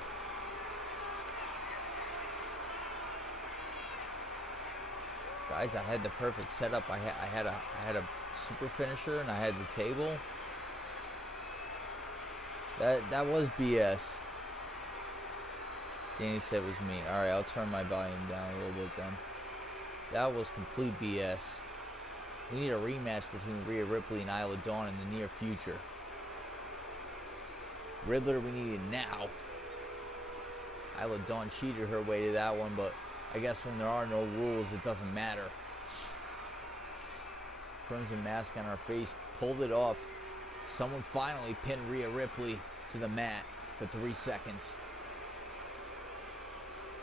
Guys, I had the perfect setup. I had a super finisher and I had the table. That was BS. Danny said it was me. All right, I'll turn my volume down a little bit then. That was complete BS. We need a rematch between Rhea Ripley and Isla Dawn in the near future. Riddler, we need it now. Isla Dawn cheated her way to that one, but I guess when there are no rules, it doesn't matter. Crimson mask on our face, pulled it off. Someone finally pinned Rhea Ripley to the mat for 3 seconds.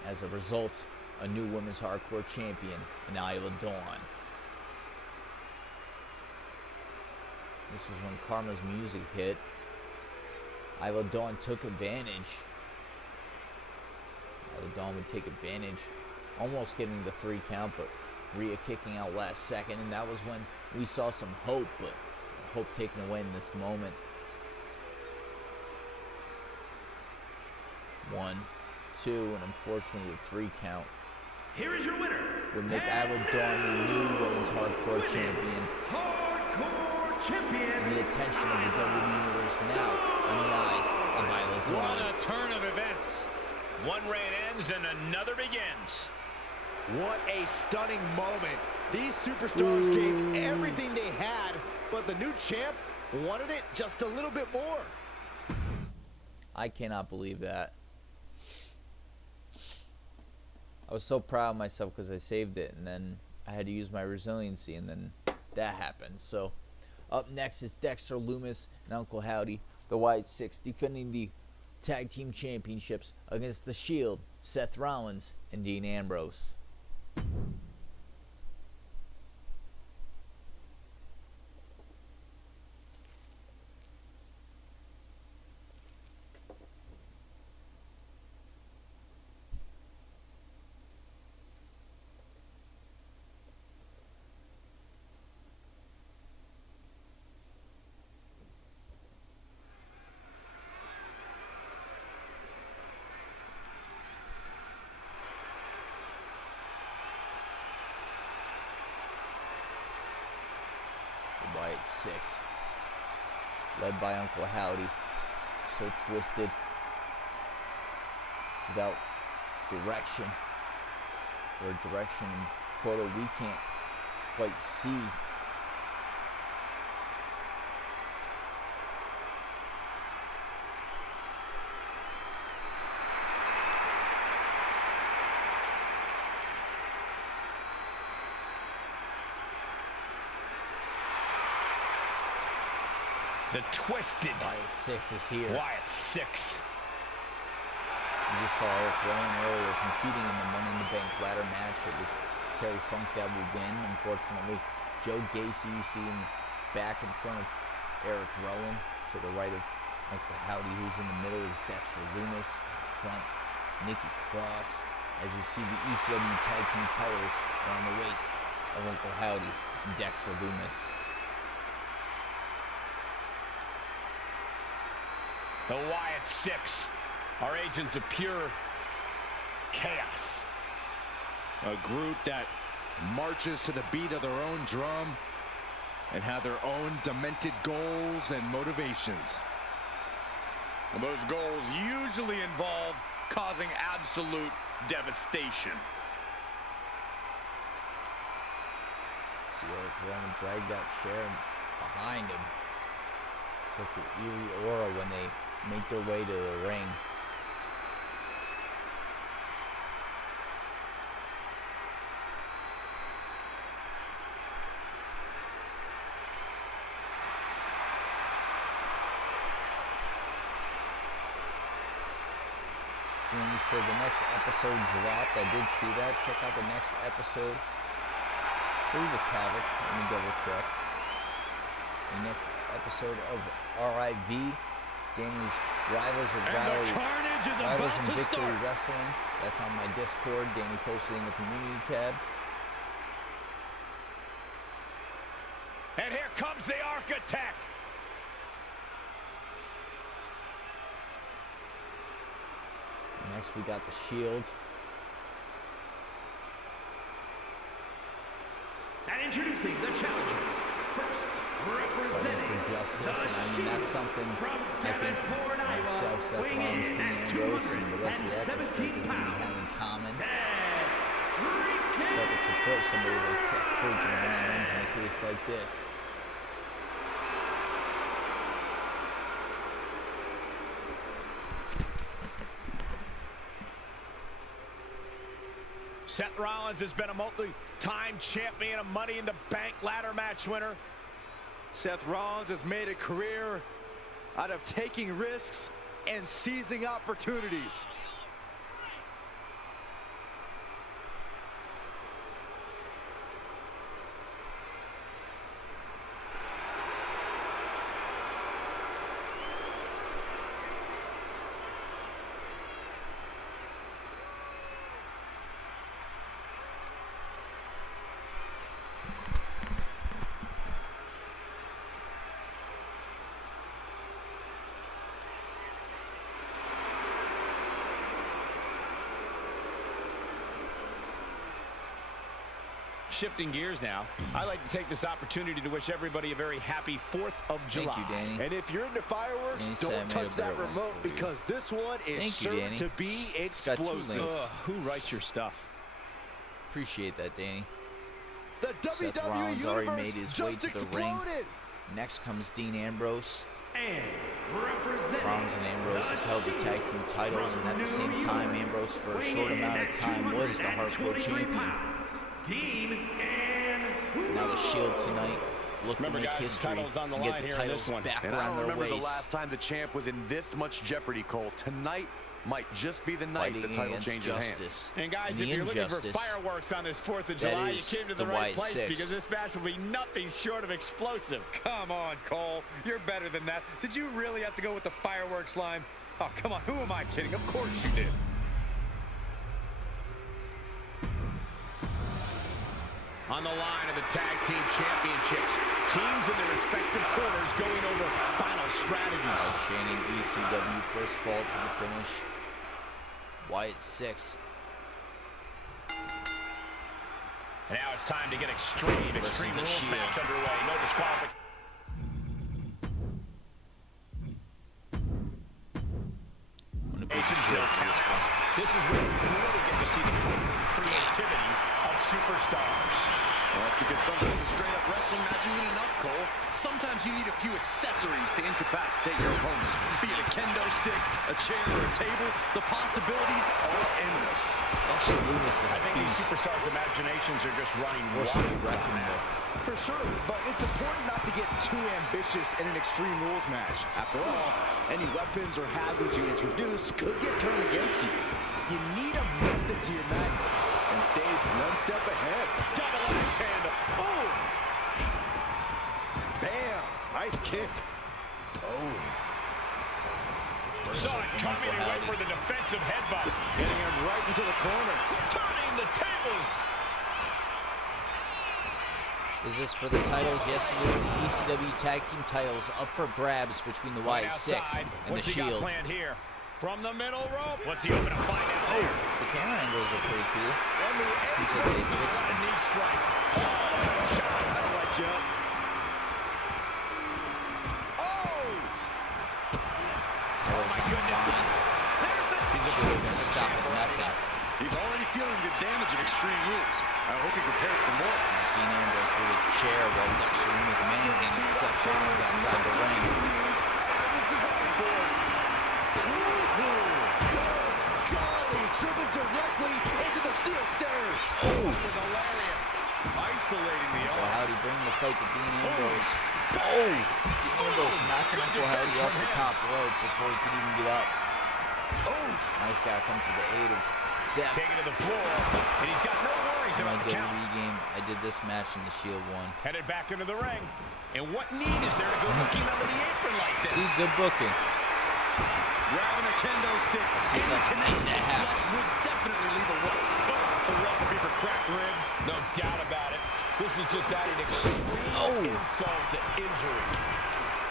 As a result, a new women's hardcore champion in Isla Dawn. This was when Karma's music hit. Isla Dawn took advantage. Isla Dawn would take advantage, almost getting the 3 count, but Rhea kicking out last second, and that was when we saw some hope, but hope taken away in this moment. 1, 2, and unfortunately the 3 count Here is your winner. would make Isla Dawn the new women's hardcore champion. Hardcore champion. And the attention of the WWE Universe now in the eyes of Isla Dawn. What a turn of events. One reign ends and another begins. What a stunning moment. These superstars gave everything they had, but the new champ wanted it just a little bit more. I cannot believe that. I was so proud of myself because I saved it, and then I had to use my resiliency, and then that happened. So up next is Dexter Lumis and Uncle Howdy, the White Six, defending the Tag Team Championships against The Shield, Seth Rollins, and Dean Ambrose. White Six, led by Uncle Howdy, so twisted, without direction, or direction and quota we can't quite see. The twisted Wyatt Six is here. Wyatt Six. You just saw Eric Rowan earlier competing in the Money in the Bank ladder match. It was Terry Funk that would win. Unfortunately, Joe Gacy, you see him back in front of Eric Rowan. To the right of Uncle Howdy, who's in the middle, is Dexter Lumis. Front, Nikki Cross. As you see the ECW Tag Team titles around the waist of Uncle Howdy, Dexter Lumis. The Wyatt Six are agents of pure chaos. A group that marches to the beat of their own drum and have their own demented goals and motivations. And those goals usually involve causing absolute devastation. See if you want to drag that chair behind him. Such an eerie aura when they make their way to the ring. When you said the next episode dropped, I did see that. Check out the next episode. I believe it's Havoc. Let me double check. The next episode of RIV, Danny's Rivals of Rivals and Victory Wrestling. That's on my Discord. Danny posted in the community tab. And here comes the Architect. Next, we got the Shield. And introducing the challengers. First, representing for justice, and I mean that's something I think myself, Seth Rollins, Dean Ambrose, and the rest of the Echo Street have in common. So to support somebody like Seth freaking Rollins in a case like this. Seth Rollins has been a multi-time champion, a Money in the Bank ladder match winner. Seth Rollins has made a career out of taking risks and seizing opportunities. Shifting gears now, I'd like to take this opportunity to wish everybody a very happy 4th of July. Thank you, Danny. And if you're into fireworks, don't touch that remote because this one is sure to be explosive. Who writes your stuff? Appreciate that, Danny. The Seth WWE Rollins Universe already made his way just to the ring. exploded. Next comes Dean Ambrose. And representing Rollins and Ambrose have held the tag team titles, and at the same time, Ambrose for a short amount of time was the hardcore champion. Dean and Now the Shield tonight look to make history and get the titles back And I around don't their remember waist. the last time the champ was in this much jeopardy, Cole. Tonight might just be the night the title changes hands. And guys, if you're looking for fireworks on this 4th of July, you came to the right place because this match will be nothing short of explosive. Come on, Cole. You're better than that. Did you really have to go with the fireworks line? Oh, come on. Who am I kidding? Of course you did. On the line of the Tag Team Championships, teams in their respective corners going over final strategies. Channing ECW first fall to the finish. Wyatt 6. And now it's time to get extreme rules match underway. No disqualification. No counts. This is where we really get to see the creativity of superstars. Well, that's because sometimes a straight-up wrestling match isn't enough, Cole. Sometimes you need a few accessories to incapacitate your opponent. Be it a kendo stick, a chair, or a table, the possibilities are endless. Dexter Lumis is a I think these beast. superstars' imaginations are just running Forced to be wild. reckoned with. For sure, but it's important not to get too ambitious in an Extreme Rules match. After all, any weapons or hazards you introduce could get turned against you. You need a method to your madness and stay one step ahead. Double axe handle. Oh! Bam! Nice kick. Oh. Saw it coming and went for the defensive headbutt. Getting him right into the corner. Turning the tables. Is this for the titles? Yes, it is. The ECW Tag Team titles up for grabs between the Wyatt Six and What's the he got Shield. planned here? From the middle rope. What's he open to find out Oh, here? the camera angles are pretty cool. And the Seems like they fixed a them. knee strike. Oh, shot. That'll let you up. Oh! Titles on the line. Shield going to stop at nothing. He's already feeling the damage of Extreme Rules. I hope he prepared for more. Dean Ambrose with a chair while Dexter Lumis manhandling Seth Rollins outside the ring. Dribbled directly into the steel stairs. Oh! With a lariat. Isolating the Uncle arm. Howdy bringing the fight to Dean Ambrose. Oh! Dean Ambrose knocking Uncle Howdy off the top rope before he could even get up. Nice guy comes to the aid of Seth. Taking to the floor. And he's got no worries In my about the count. WWE game, I did this match and the Shield won. Headed back into the ring. And what need is there to go looking under the apron like this? See, good booking. Grabbing a kendo stick. See if I can make that happen. Would definitely leave a mark. It's a recipe for cracked ribs. No doubt about it. This is just adding extreme insult to injury.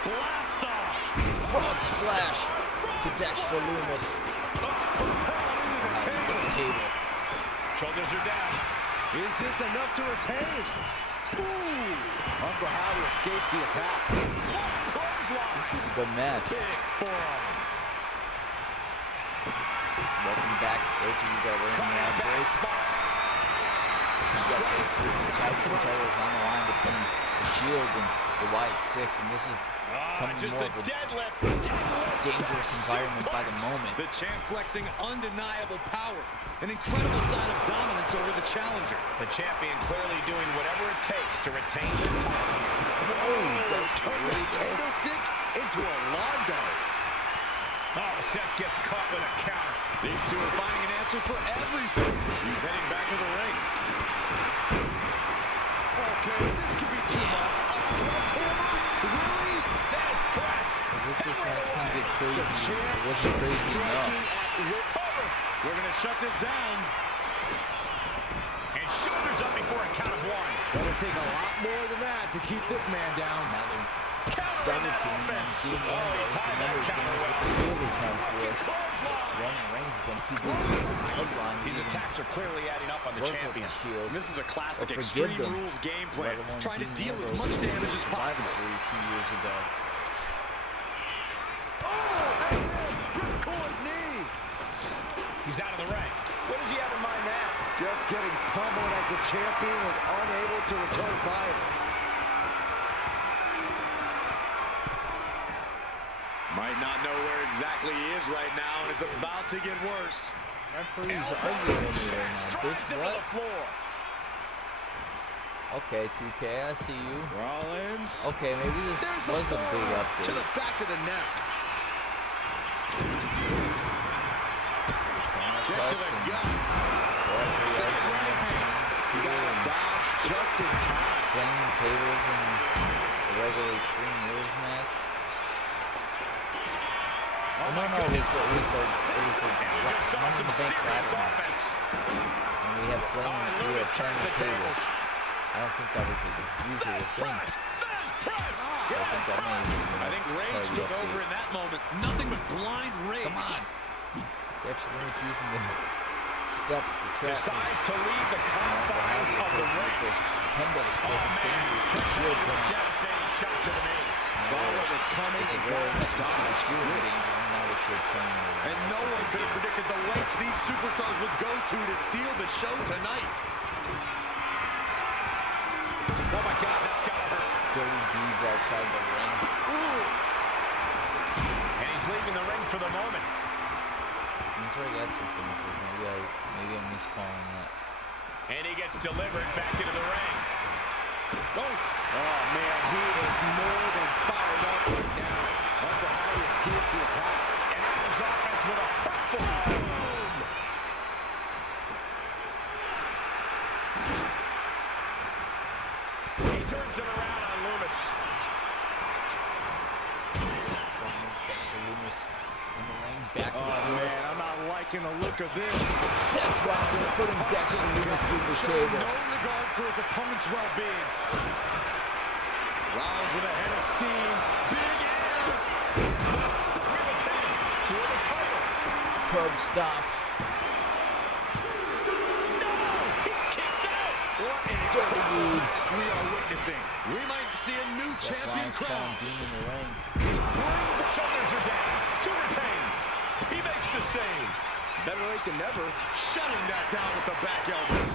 Blast off. Frog splash to Dexter Lumis. Table. Shoulders are down. Is this enough to retain? Ooh! Uncle Howdy escapes the attack. This is a good match. Big forearm. Welcome back, those of you that were in the ad break. We've got the tag team titles on the line between the Shield and the Wyatt Six, and this is becoming Just more a of a deadlift. dangerous environment by the moment. The champ flexing undeniable power. An incredible sign of dominance over the challenger. The champion clearly doing whatever it takes to retain the title. Turn that kendo stick into a lawn dart. Oh, Seth gets caught with a counter. These two are finding an answer for everything. He's heading back to the ring. Okay, this could be too much. A sledgehammer? Really? That is press. As if this match can get crazy. The champ It wasn't crazy enough. striking at will. We're going to shut this down. And shoulders up before a count of one. Gonna take a lot more than that to keep this man down. Now they're Countering double that teaming on offense. Dean Oh, he Ambrose. tied that Remember, counter games well. what the Shield is known for. Clothesline. Roman Reigns has been too busy with the bloodline. These attacks are clearly adding up on the work with champion. the Shield. And this is a classic Or forgive Extreme them. Rules game plan. Let alone Trying to Dean deal as Ambrose much in damage the as Survivor possible. Series 2 years ago. Ripcord knee. He's out of the ring. What does he have in mind now? Just getting pummeled as the champion was unable to return fire. Might not know where exactly he is right now, and it's about to get worse. Referees are arguing with me right now. Bitch, Drives him to what? the floor. Okay, 2K, I see you. Rollins. Okay, maybe this There's was a big forearm update. to the back of the neck. Kick to the gut. Dodge just in time. Flaming tables in the regular Extreme Rules match. Oh, no, it was the And we just saw Money in some the Bank serious ladder match. offense. And we have Oh, flaming, and we Lumis have turns flaming the tables. tables. I don't think that was a usual Fast thing. press. Fast press. I think that means, I think rage took over in that moment. Nothing but blind rage. Come on. Dexter Lumis using the steps to trap me. Decides to leave the confines of the ring. Kendo Oh, still man. dangerous to Shield A tonight. devastating shot to the knee. Saw what was coming It's a and rare got that you see the dodge. Shield in danger, and now the Shield turning around. And no one could have predicted the lengths these superstars would go to steal the show tonight. Oh, my God, that's got to hurt. Dirty deeds outside the ring. And he's leaving the ring for the moment. I'm sure I got some finishers. Maybe I'm miscalling that. And he gets delivered back into the ring. Oh, man, he is more than fired up right now. Uncle Howdy escapes the attack. And Adams offense with a hurtful boom. He turns it around on Lumis. Dexter Lumis in the ring, back to the Oh, floor. man, I'm not liking liking the look of this. Seth Rollins putting Dexter Lumis through the table. No regard for his opponent's well-being. Rollins with a head of steam. Big air. That's the real thing for the title. Curb stop. No! He kicks out! What a Dirty deeds. we are witnessing. We might see a new Seth champion Rollins crown. calling Dean in the ring. Spring shoulders are down. To retain. He makes the save. Better late than never. Shutting that down with the back elbow.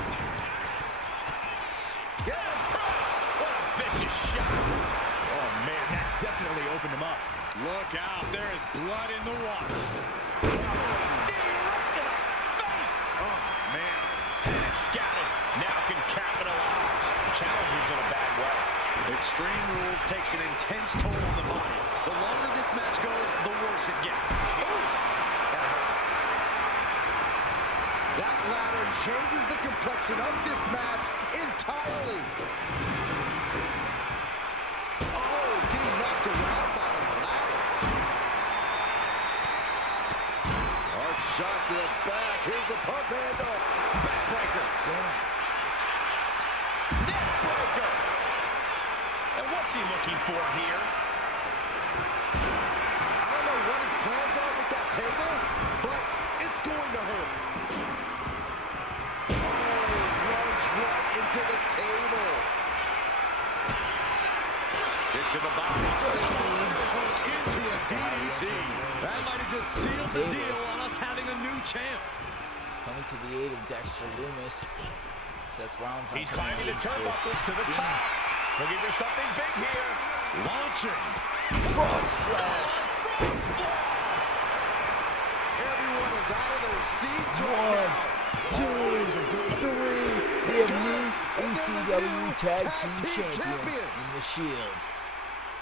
Yes, press! What a vicious shot. Oh, man, that definitely opened him up. Look out, there is blood in the water. Knee right to the face! Oh, man. And scouted. Now can capitalize. Challengers in a bad way. Extreme Rules takes an intense toll on the body. The longer this match goes, the worse it gets. That ladder changes the complexion of this match entirely. Oh, getting knocked around by the ladder. Hard shot to the back. Here's the pump handle. Backbreaker. Neckbreaker. And what's he looking for here? I don't know what his plans are with that table, but it's going to hurt. Right into the table. Kick to the body. Into a DDT. That might have just sealed the deal on us having a new champ. Coming to the aid of Dexter Lumis. Seth Rollins. He's climbing the turnbuckles to the top. Looking for something big here. Launching. Frog splash. Frog splash. Everyone is out of their seats right now. 2, 3. We have new ECW Tag Team Champions in the Shield.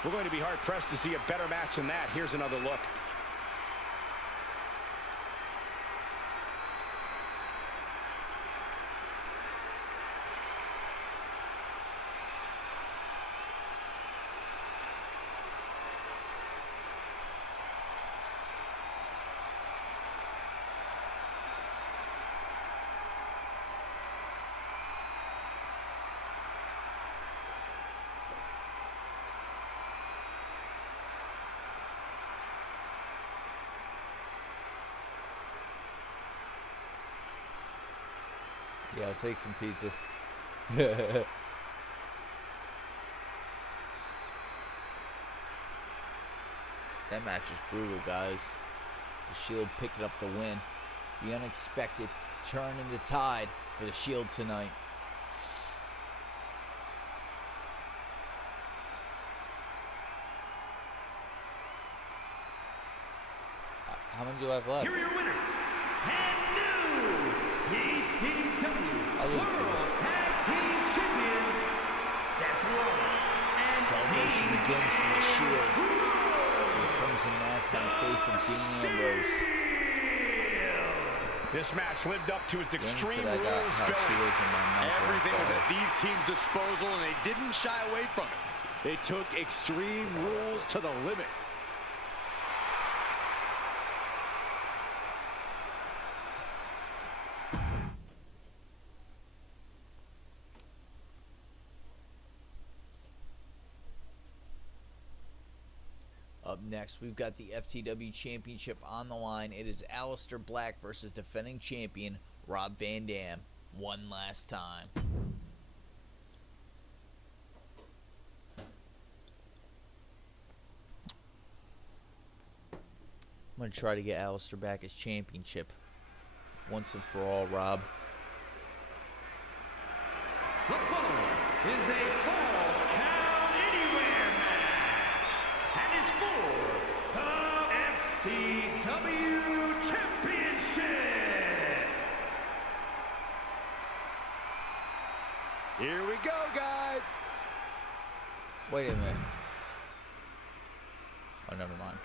We're going to be hard-pressed to see a better match than that. Here's another look. Yeah, I'll take some pizza. That match is brutal, guys. The Shield picking up the win. The unexpected turn in the tide for the Shield tonight. How many do I have left? Here are your winners, and new ECW World Tag Team Champions, Seth Rollins and Celebration begins for the Shield. The Crimson Mask on the face of Dean Ambrose. This match lived up to its extreme I got rules how building. Shields in my mouth. Everything was at these teams' disposal, and they didn't shy away from it. They took Extreme Rules to the limit. Up next, we've got the FTW Championship on the line. It is Aleister Black versus defending champion Rob Van Dam. One last time. I'm going to try to get Aleister back his championship once and for all, Rob. the following is a Falls Count Anywhere match and is for the FCW Championship. Here we go, guys. Wait a minute. Oh, never mind.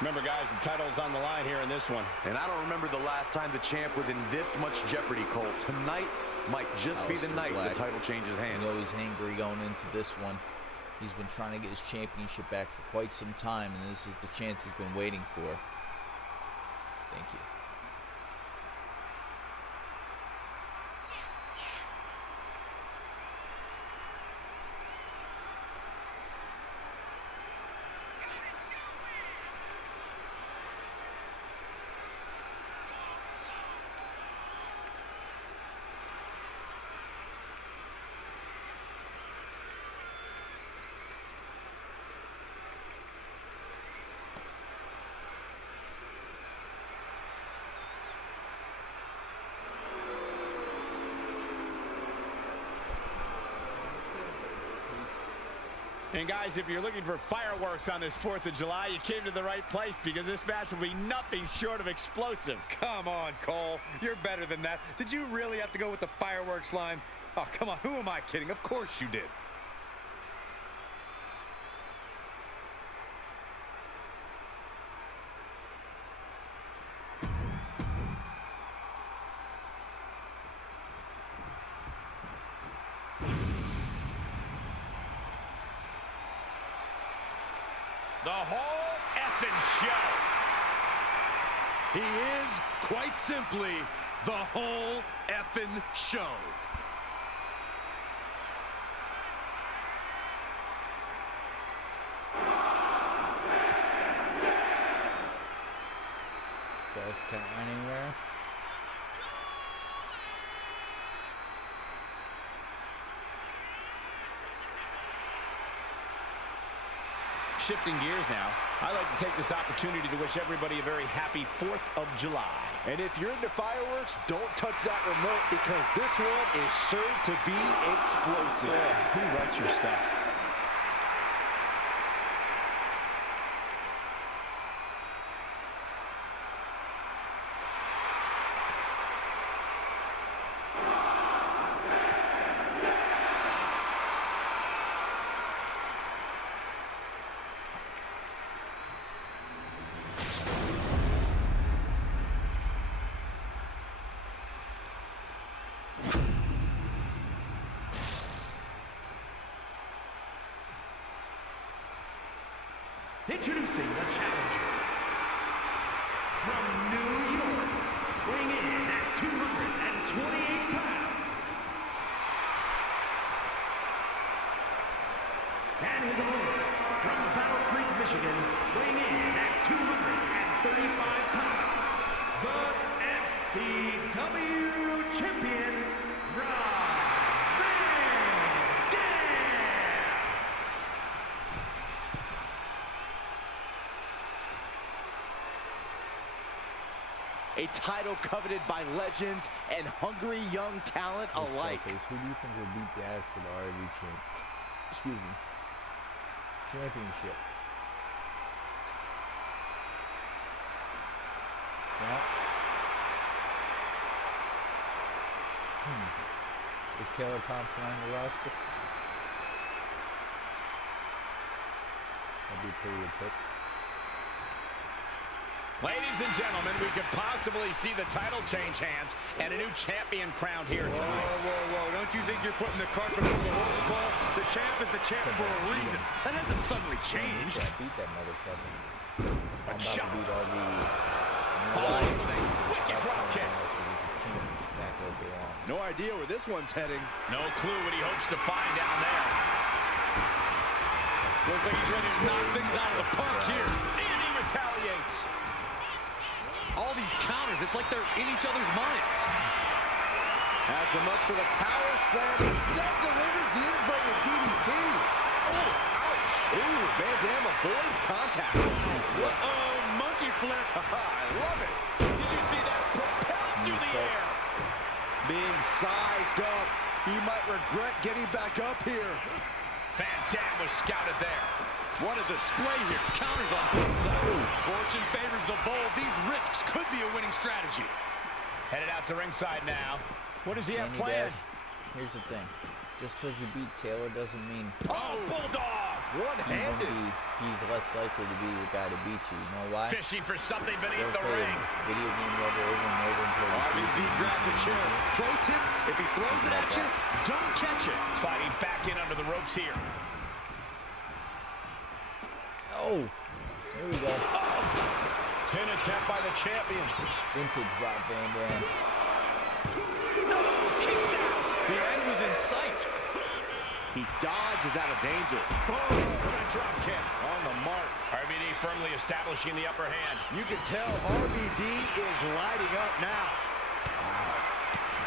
Remember, guys, the title's on the line here in this one. And I don't remember the last time the champ was in this much jeopardy, Cole. Tonight might just be the night the title changes hands. You know he's angry going into this one. He's been trying to get his championship back for quite some time, and this is the chance he's been waiting for. Thank you. And guys, if you're looking for fireworks on this 4th of July, you came to the right place, because this match will be nothing short of explosive. Come on, Cole. You're better than that. Did you really have to go with the fireworks line? Oh, come on. Who am I kidding? Of course you did. The whole effing show. He is, quite simply, the whole effing show. Best count anywhere. Shifting gears now, I'd like to take this opportunity to wish everybody a very happy 4th of July. And if you're into fireworks, don't touch that remote, because this one is sure to be explosive. Who writes your stuff? Introducing the challenger from New York, weighing in at 228 pounds. And his opponent from Battle Creek, Michigan, weighing in at 235 pounds. The FCW champion, Rob Van Dam. A title coveted by legends and hungry young talent alike. Who do you think will beat the ass for the RV championship? Yeah. Is Taylor Thompson on the roster? That'd be a pretty good pick. Ladies and gentlemen, we could possibly see the title change hands and a new champion crowned here tonight. Whoa. Don't you think you're putting the cart before the horse, Cole? The champ is the champ for a reason. That hasn't suddenly changed. I beat that motherfucker. I'm about shot. to beat RV. Followed with a wicked drop kick. No idea where this one's heading. No clue what he hopes to find down there. Looks like he's ready to knock things out of the park here. And he retaliates. All these counters, it's like they're in each other's minds. Has him up for the power slam. Instead delivers the inverted DDT. Oh, ouch. Ooh, Van Dam avoids contact. Uh-oh, monkey flip. I love it. Did you see that? Propelled through the air. Being sized up. He might regret getting back up here. Van Dam was scouted there. What a display here. Counters on both sides. Fortune favors the bold. These risks could be a winning strategy. Headed out to ringside now. What does he have Danny planned? Dash, here's the thing. Just because you beat Taylor doesn't mean... Oh, Bulldog! One-handed. He's less likely to be the guy to beat you. You know why? Fishing for something beneath Ever the play a ring. video game level over and over until you see RVD it? grabs a chair. Pro tip, if he throws it at you, don't catch it. Sliding back in under the ropes here. Oh, here we go. Pin attempt by the champion. Vintage Rob Van Dam. No, kicks out. The end was in sight. He dodges out of danger. Boom! What a drop kick. On the mark. RVD firmly establishing the upper hand. You can tell RVD is lighting up now.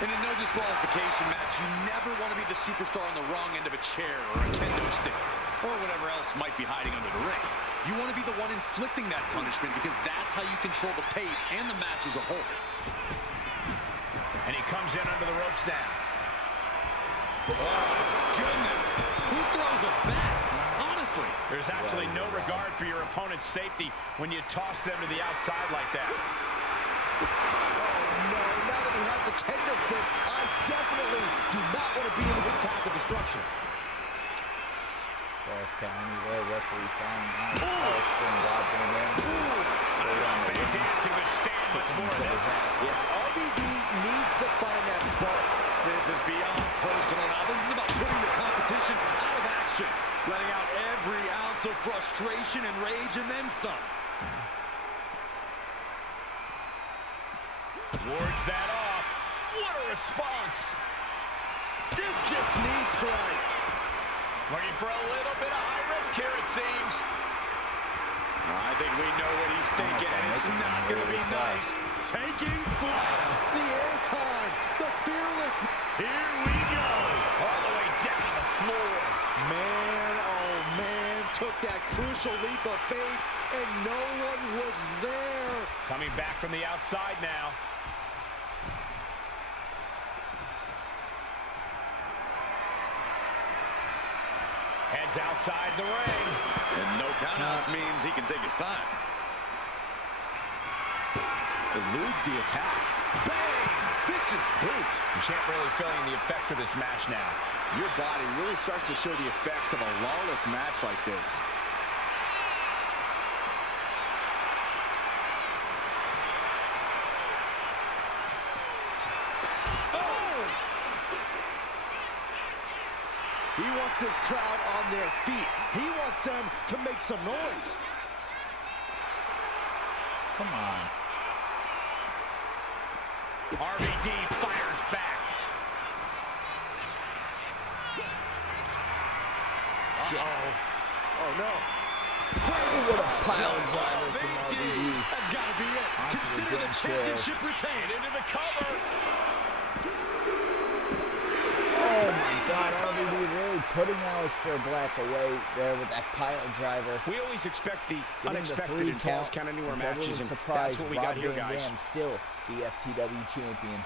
In a no disqualification match, you never want to be the superstar on the wrong end of a chair or a kendo stick or whatever else might be hiding under the ring. You want to be the one inflicting that punishment because that's how you control the pace and the match as a whole. And he comes in under the ropes now. Oh, goodness. Who throws a bat? Honestly. There's absolutely no regard for your opponent's safety when you toss them to the outside like that. No, now that he has the kendo stick, I definitely do not want to be in his path of destruction. Cross count anywhere, referee found out. From Rob Van Dam. Van Dam can withstand much more of this. Yes, RVD needs to find that spark. This is beyond personal now. This is about putting the competition out of action. Letting out every ounce of frustration and rage and then some. Wards that off. What a response. Discus knee strike. Looking for a little bit of high risk here, it seems. I think we know what he's thinking, and it's not going to be nice. Taking flight. The airtime. The fearless. Here we go. All the way down the floor. Man, oh man, took that crucial leap of faith, and no one was there. Coming back from the outside now. Heads outside the ring. And no countouts means he can take his time. Eludes the attack. Bang! Vicious boot. The champ really feeling the effects of this match now. Your body really starts to show the effects of a lawless match like this. He wants his crowd on their feet. He wants them to make some noise. Come on. RVD fires back. Oh no. What a pile driver from RVD. That's got to be it. Consider the championship retained. Into the cover. Oh my God, RVD really putting Aleister Black away there with that pile driver. We always expect the Getting unexpected the 3 in Falls Count Anywhere It's matches, everyone's and surprised that's what we Rob got here, Van guys. Dam still the FTW champion.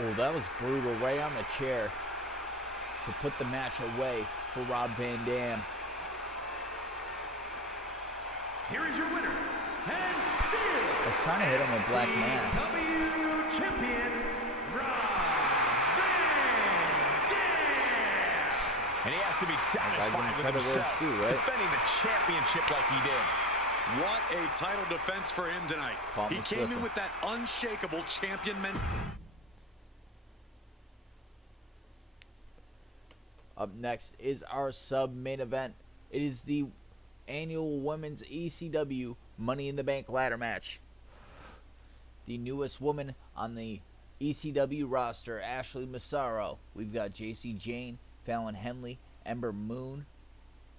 Oh, that was brutal, right on the chair to put the match away for Rob Van Dam. Here is your winner, and still I was trying to hit him with Black Mass. ECW champion, Rob Van Dam. And he has to be satisfied with credit where himself, it's due, right? defending the championship like he did. What a title defense for him tonight. Caught me He came in slipping. with that unshakable champion mentality. Up next is our sub-main event. It is the annual Women's ECW Money in the Bank ladder match. The newest woman on the ECW roster, Ashley Massaro. We've got JC Jane, Fallon Henley, Ember Moon,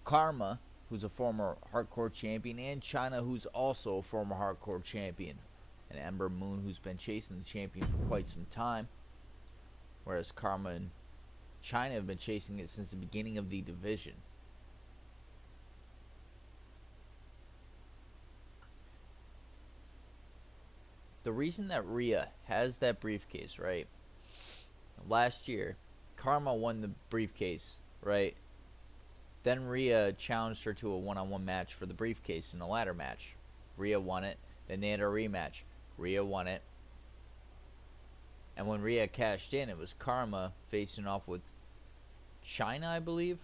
Karma, who's a former hardcore champion, and Chyna, who's also a former hardcore champion. And Ember Moon, who's been chasing the champion for quite some time. Whereas Karma and Chyna have been chasing it since the beginning of the division. the reason that Rhea has that briefcase, right? Last year, Karma won the briefcase, right? Then Rhea challenged her to a one-on-one match for the briefcase in a ladder match. Rhea won it. Then they had a rematch. Rhea won it. And when Rhea cashed in, it was Karma facing off with China, I believe.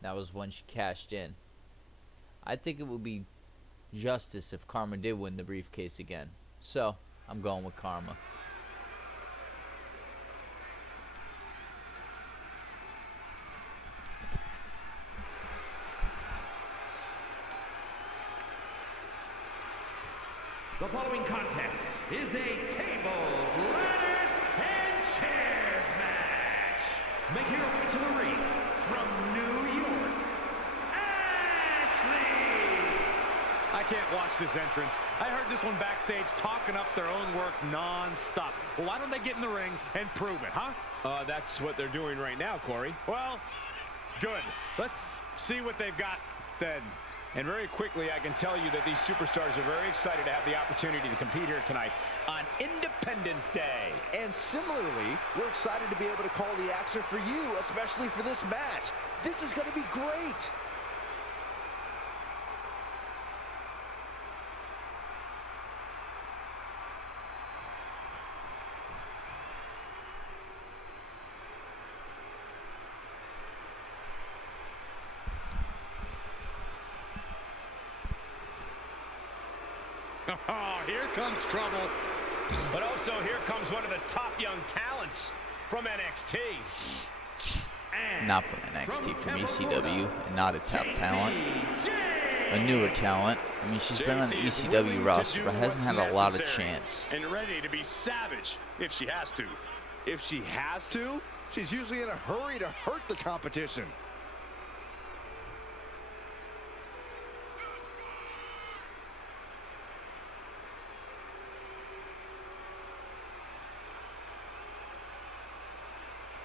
That was when she cashed in. I think it would be justice if Karma did win the briefcase again. So, I'm going with Karma. The following contest is a tables, ladders, and chairs match. Making her way to the ring from New York, Ashley. I can't watch this entrance. I heard this one backstage talking up their own work non-stop. Well, why don't they get in the ring and prove it, huh? That's what they're doing right now, Corey. Well, good. Let's see what they've got then. And very quickly, I can tell you that these superstars are very excited to have the opportunity to compete here tonight on Independence Day. And similarly, we're excited to be able to call the action for you, especially for this match. This is going to be great. Oh, here comes trouble. But also here comes one of the top young talents from NXT. Not from NXT, from ECW, and not a top talent. A newer talent. I mean, she's been on the ECW roster, but hasn't had a lot of chance. And ready to be savage if she has to. If she has to, she's usually in a hurry to hurt the competition.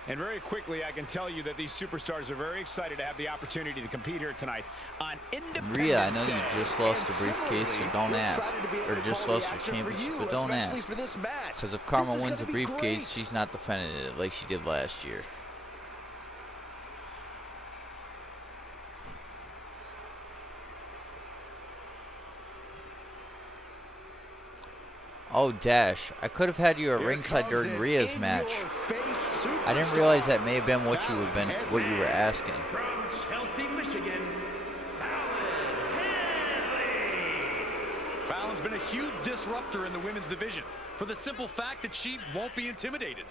And very quickly, I can tell you that these superstars are very excited to have the opportunity to compete here tonight on Independence Day. Rhea, I know you just lost the briefcase, so don't ask. Or just lost your championship, but don't ask. Because if Karma wins the briefcase, she's not defending it like she did last year. Oh, Dash, I could have had you at ringside during Rhea's match. I didn't realize that may have been what you were asking. From Chelsea, Michigan, Fallon Henley. Fallon's been a huge disruptor in the women's division for the simple fact that she won't be intimidated.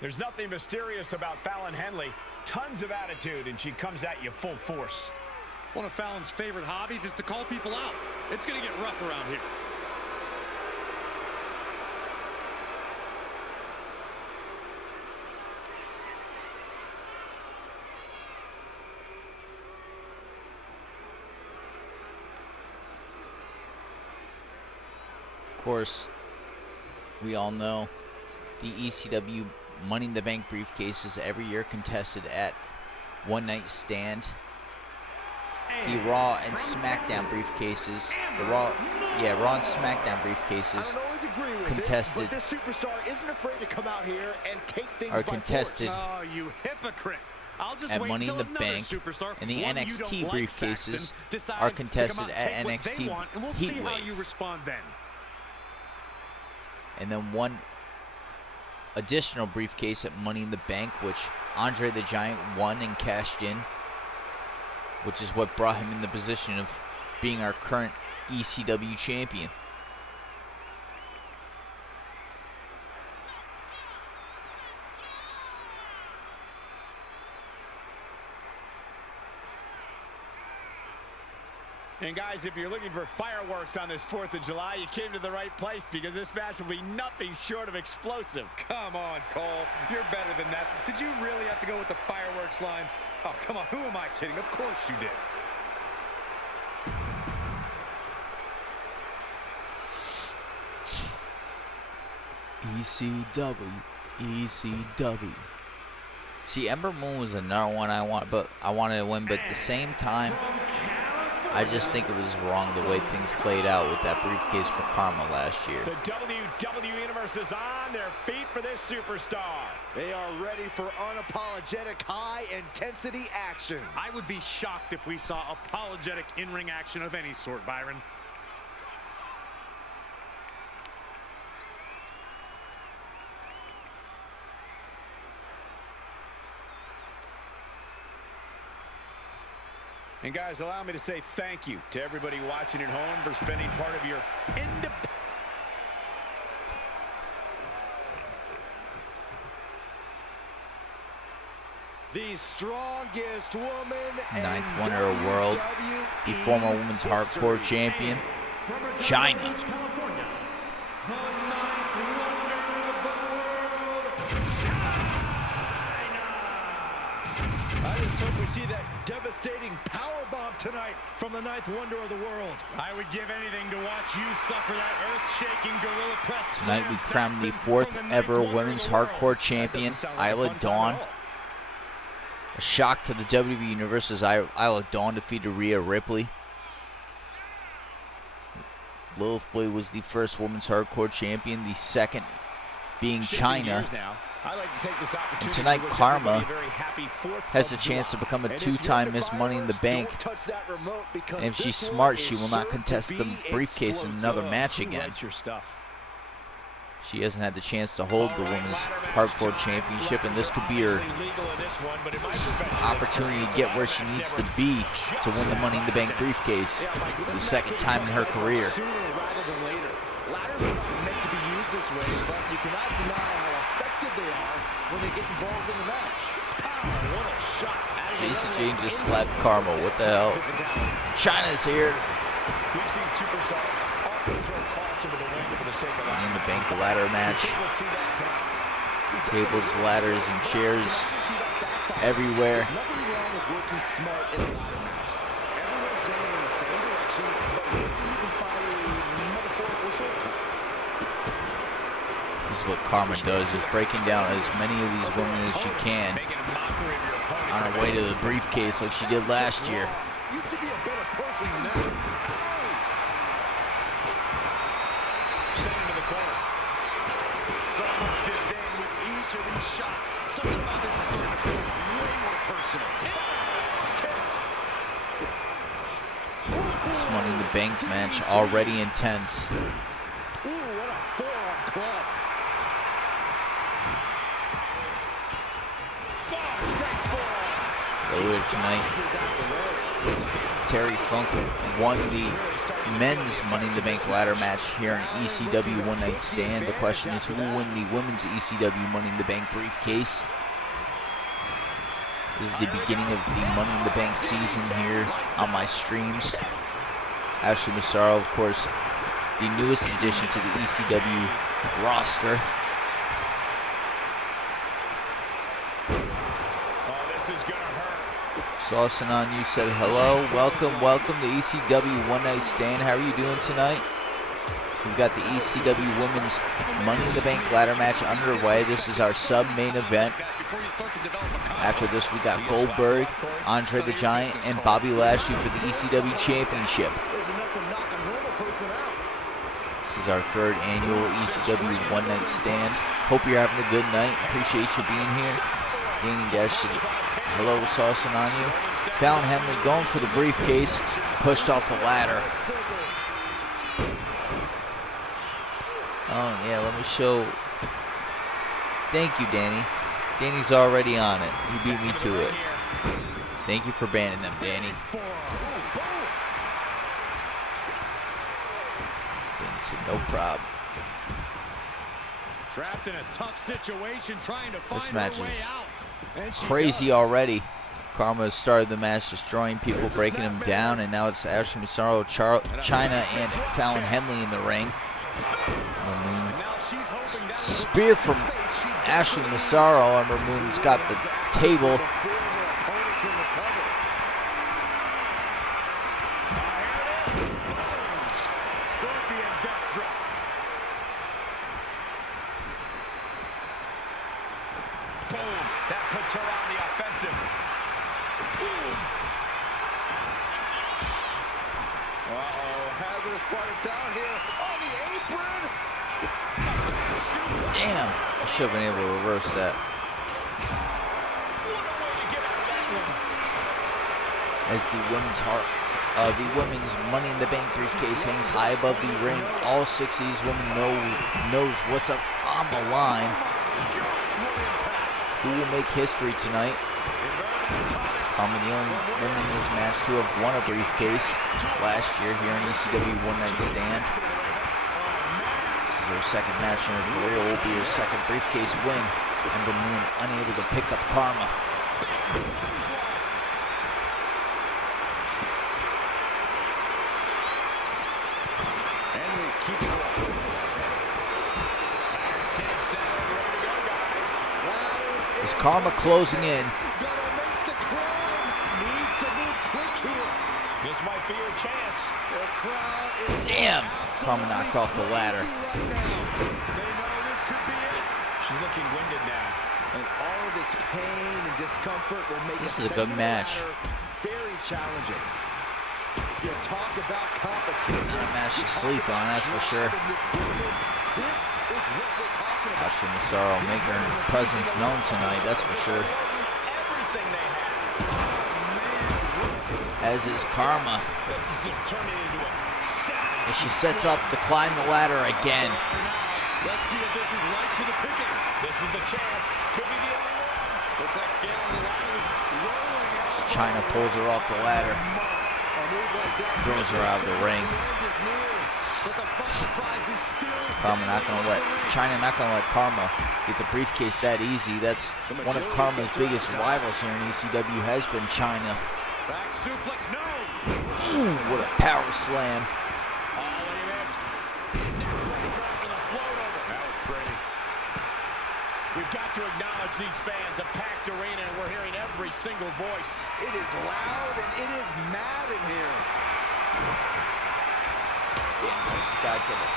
There's nothing mysterious about Fallon Henley. Tons of attitude, and she comes at you full force. One of Fallon's favorite hobbies is to call people out. It's going to get rough around here. Of course, we all know the ECW Money in the Bank briefcase is every year contested at One Night Stand. The Raw and SmackDown briefcases, Raw and SmackDown briefcases contested this superstar isn't afraid to come out here and take things are contested Oh, you hypocrite. I'll just at wait Money in until the another Bank, superstar, and the one you NXT don't like, briefcases Saxton, decides are to come contested out and at take what they NXT want, and we'll see how Heatwave. you respond then. And then one additional briefcase at Money in the Bank, which Andre the Giant won and cashed in, which is what brought him in the position of being our current ECW champion. And guys, if you're looking for fireworks on this 4th of July, you came to the right place, because this match will be nothing short of explosive. Come on, Cole. You're better than that. Did you really have to go with the fireworks line? Oh, come on. Who am I kidding? Of course you did. ECW. See, Ember Moon was another one I wanted to win, but at the same time, I just think it was wrong the way things played out with that briefcase for Karma last year. The WWE Universe is on their feet for this superstar. They are ready for unapologetic, high-intensity action. I would be shocked if we saw apologetic in-ring action of any sort, Byron. And guys, allow me to say thank you to everybody watching at home for spending part of your independent. The strongest woman Ninth in wonder of the world, the former women's hardcore champion, China. California, the ninth wonder of the world, China. I just hope we see that devastating powerbomb tonight from the ninth wonder of the world. I would give anything to watch you suffer that earth-shaking gorilla press. Tonight we crown the fourth ever women's hardcore champion, Isla Dawn. A shock to the WWE Universe as Isla Dawn defeated Rhea Ripley. Lilith Boy was the first women's hardcore champion, the second being China. And tonight Karma has a chance to become a two-time Miss Money in the Bank. And if she's smart, she will not contest the briefcase in another match again. She hasn't had the chance to hold the Women's Hardcore Championship, and this could be her opportunity to get where she needs to be to win the Money in the Bank briefcase for the second time in her career. Sooner rather than later. Ladders are not meant to be used this way, but you cannot deny how effective they are when they get involved in the match. Pow, what a shot. Jason Jane just slapped Karma. What the hell? China's here. We've seen superstars often throw caution to the wind for the sake of In the bank ladder match. Tables, ladders, and chairs everywhere. Nothing wrong with working smart in a ladder match. Everyone's going in the same direction, but maybe you can find a metaphorical shortcut. This is what Karma does, is breaking down as many of these women as she can on her way to the briefcase like she did last year. You should be a better person than that. So much disdain with each of these shots. Something about this is starting to feel way more personal. This Money in the Bank match already intense. Ooh, what a forearm club. Earlier tonight, Terry Funk won the men's Money in the Bank ladder match here in ECW One Night Stand. The question is, who will win the women's ECW Money in the Bank briefcase? This is the beginning of the Money in the Bank season here on my streams. Ashley Massaro, of course, the newest addition to the ECW roster. Saucing on you said hello, welcome to ECW One Night Stand. How are you doing tonight? We've got the ECW Women's Money in the Bank ladder match underway. This is our sub-main event. After this, we got Goldberg, Andre the Giant, and Bobby Lashley for the ECW Championship. This is our third annual ECW One Night Stand. Hope you're having a good night. Appreciate you being here. Danny Dash said hello, saucing on you. Fallon Henley going for the briefcase, pushed off the ladder. Oh yeah, let me show. Thank you, Danny. Danny's already on it. He beat me to it. Thank you for banning them, Danny. Danny said no problem. Trapped in a tough situation, trying to find This match her way is out. crazy already. Karma started the match destroying people, breaking them down, and now it's Ashley Massaro, China, and Fallon Henley in the ring. Spear from Ashley Massaro, and Ramoon's got the table. That puts her on the offensive. Down here on the apron. Damn, I should have been able to reverse that. As the women's Money in the Bank briefcase hangs high above the ring, all 6 of these women knows what's up on the line. Who will make history tonight? Karma, the only woman in this match to have won a briefcase last year here in ECW One Night Stand. This is her second match in her career. Will be her second briefcase win. Ember Moon unable to pick up Karma. Is Karma closing in? This might be your chance. Damn! Karma knocked off the ladder. She's looking winded now. And all of this pain and discomfort will make this is a good match. Very challenging. You talk about competition. Not a match to sleep on, that's for sure. This is what we're talking about. Ashley Massaro making her presence known tonight, that's for sure. Everything they have. As is Karma. This is just turning into a savage. As she sets up to climb the ladder again. Let's see if this is right for the picking. This is the chance. Could be the only one. Looks like scaling the ladder is rolling out. China pulls her off the ladder. Throws her out of the ring. Karma not gonna let China not gonna let Karma get the briefcase that easy. That's one of Karma's biggest rivals here in ECW has been China. Back suplex, no. Ooh, what a power slam. Oh, look at this. That was pretty. We've got to acknowledge these fans, a packed arena, and we're hearing every single voice. It is loud and it is mad in here. Damn, this guy did it.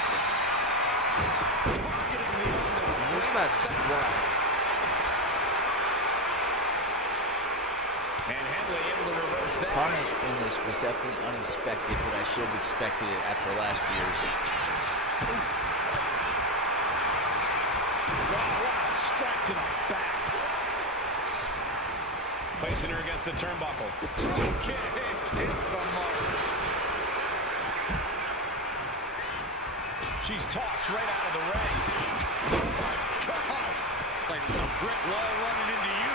This match is wild. And Henley able to reverse that. Carnage in this was definitely unexpected, but I should have expected it after last year's. Wow, strike to the back. Placing her against the turnbuckle. Drop kick hits the mark. She's tossed right out of the ring. Oh my God! Like a brick wall running into you.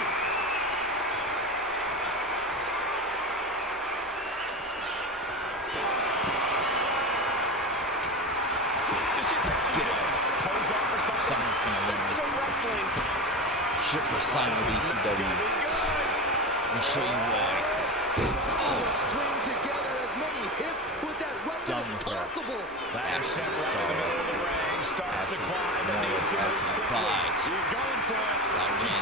Someone's gonna win it. Should have signed with ECW. Let me show you why. String together as many hits with that weapon Done as with her. possible. Ashley Massaro. Ashley bye. She's going for it. Again.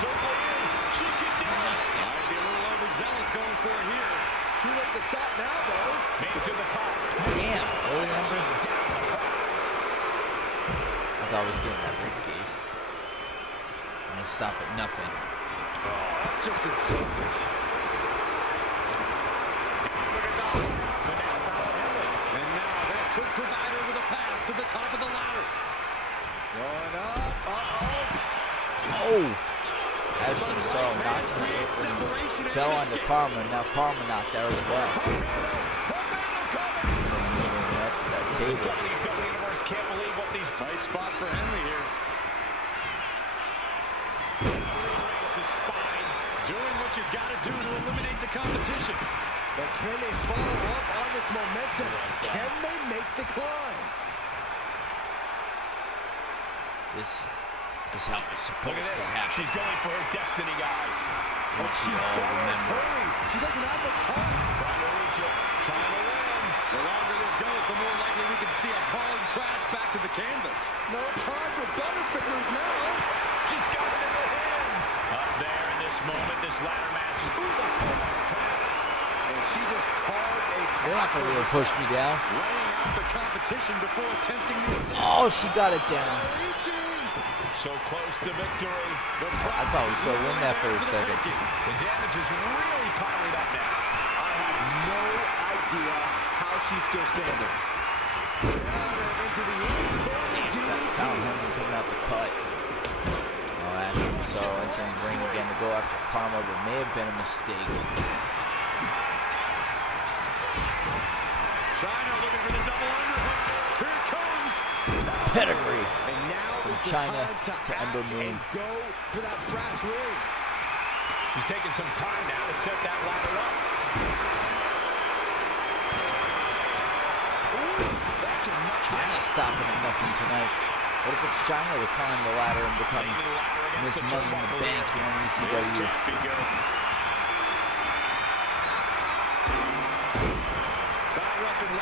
She can do it. Might be a little overzealous going for it here. Too late to stop now, though. Made it to the top. Damn. Oh, I thought I was getting that briefcase. I'm gonna stop at nothing. That's just insulting. And now that could provide her with a path to the top of the ladder. Going up. Uh-oh. Oh! Ashley Massaro knocked her and fell onto Karma. Now Karma knocked out as well. That's for that table. Can't believe what these Tight spot for Henry here. the spine. Doing what you got to do to eliminate the competition. But can they follow up on this momentum? Can they make the climb? This is how it's Look supposed at to this. happen. She's going for her destiny, guys. What you all remember. Hurry. She doesn't have much time. Trying to reach it. Trying to win. The longer this goes, the more likely we can see a hard crash back to the canvas. No time for Butterfield moves now. She's got it in her hands. Up there in this moment, this ladder match. Ooh, the full pass. And she just carved a They're not going to be able to push me down. Laying out the competition before attempting the ascent. Oh, she got it down. reaching. So close to victory. I thought he was going to win that for a second. The damage is really piling up now. I have no idea how she's still standing. Pound Henley coming out the cut. Oh, Ashley Massaro entering the ring again to go after Karma, but may have been a mistake. China looking for the double underhook. Here it comes. Pedigree And now from is the China time to Ember Moon. and go for that brass ring. He's taking some time now to set that ladder up. China's stopping at nothing tonight. What if it's China to climb the ladder and become Miss Money in the Bank here on ECW?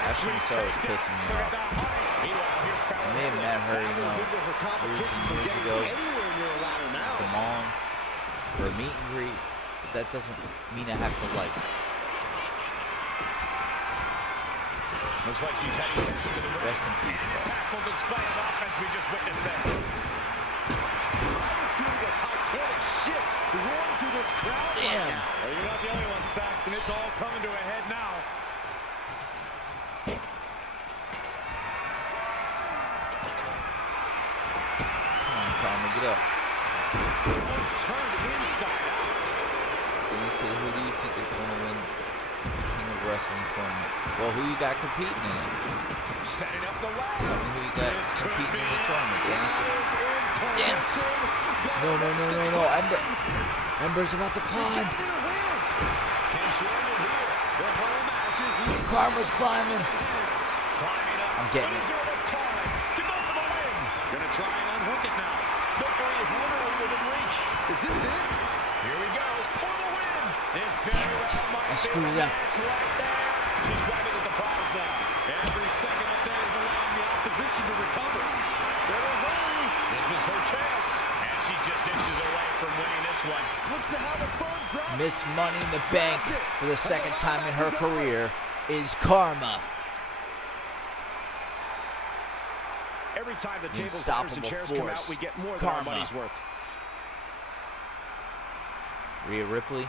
Ashley Massaro is pissing me off. I may have met her, years and years ago at the mall for a meet and greet, but that doesn't mean I have to like her. Looks like she's heading back to the ring. Rest in peace, though. Impactful display of offense we just witnessed there. I'm feeling a titanic shift roaring through this crowd right Damn. now. Well, you're not the only one, Saxton. It's all coming to a head now. Come on, Karma, get up. Turned inside out. Then you say, who do you think is going to win King of Wrestling tournament? Well, who you got competing in it? Setting up the Tell ladder. me who you got competing in the tournament, Dan. Damn. No. Ember's about to climb. Can she end it here? The whole match is leading. Karma's climbing. Climbing up. I'm getting it. These are the time to go for the win. Gonna try and unhook it now. Victory is literally within reach. Is this it? Here we go for the win. This Damn very it. well might I be screwed the up. match right there. She's grabbing at the prize now. Every second up there is allowing the opposition to recover. Better hurry. This is her chance. And she just inches away from winning this one. Looks to have a firm grasp. Miss Money in the Bank for the second time in her career is Karma. Every time the tables, Unstoppable ladders, and chairs come out, force. we get more than our Karma. money's worth. Rhea Ripley,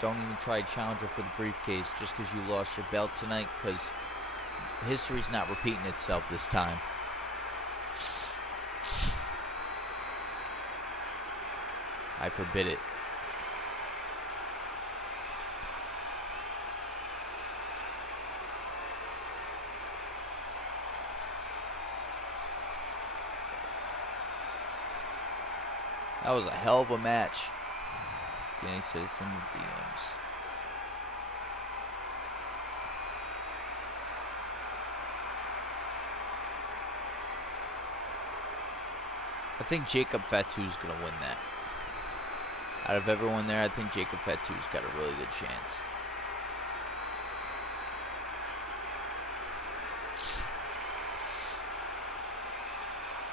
don't even try to challenge her for the briefcase just because you lost your belt tonight, because history's not repeating itself this time. I forbid it. That was a hell of a match. Danny says in the DMs. I think Jacob Fatu's going to win that. Out of everyone there, I think Jacob Fatu's got a really good chance.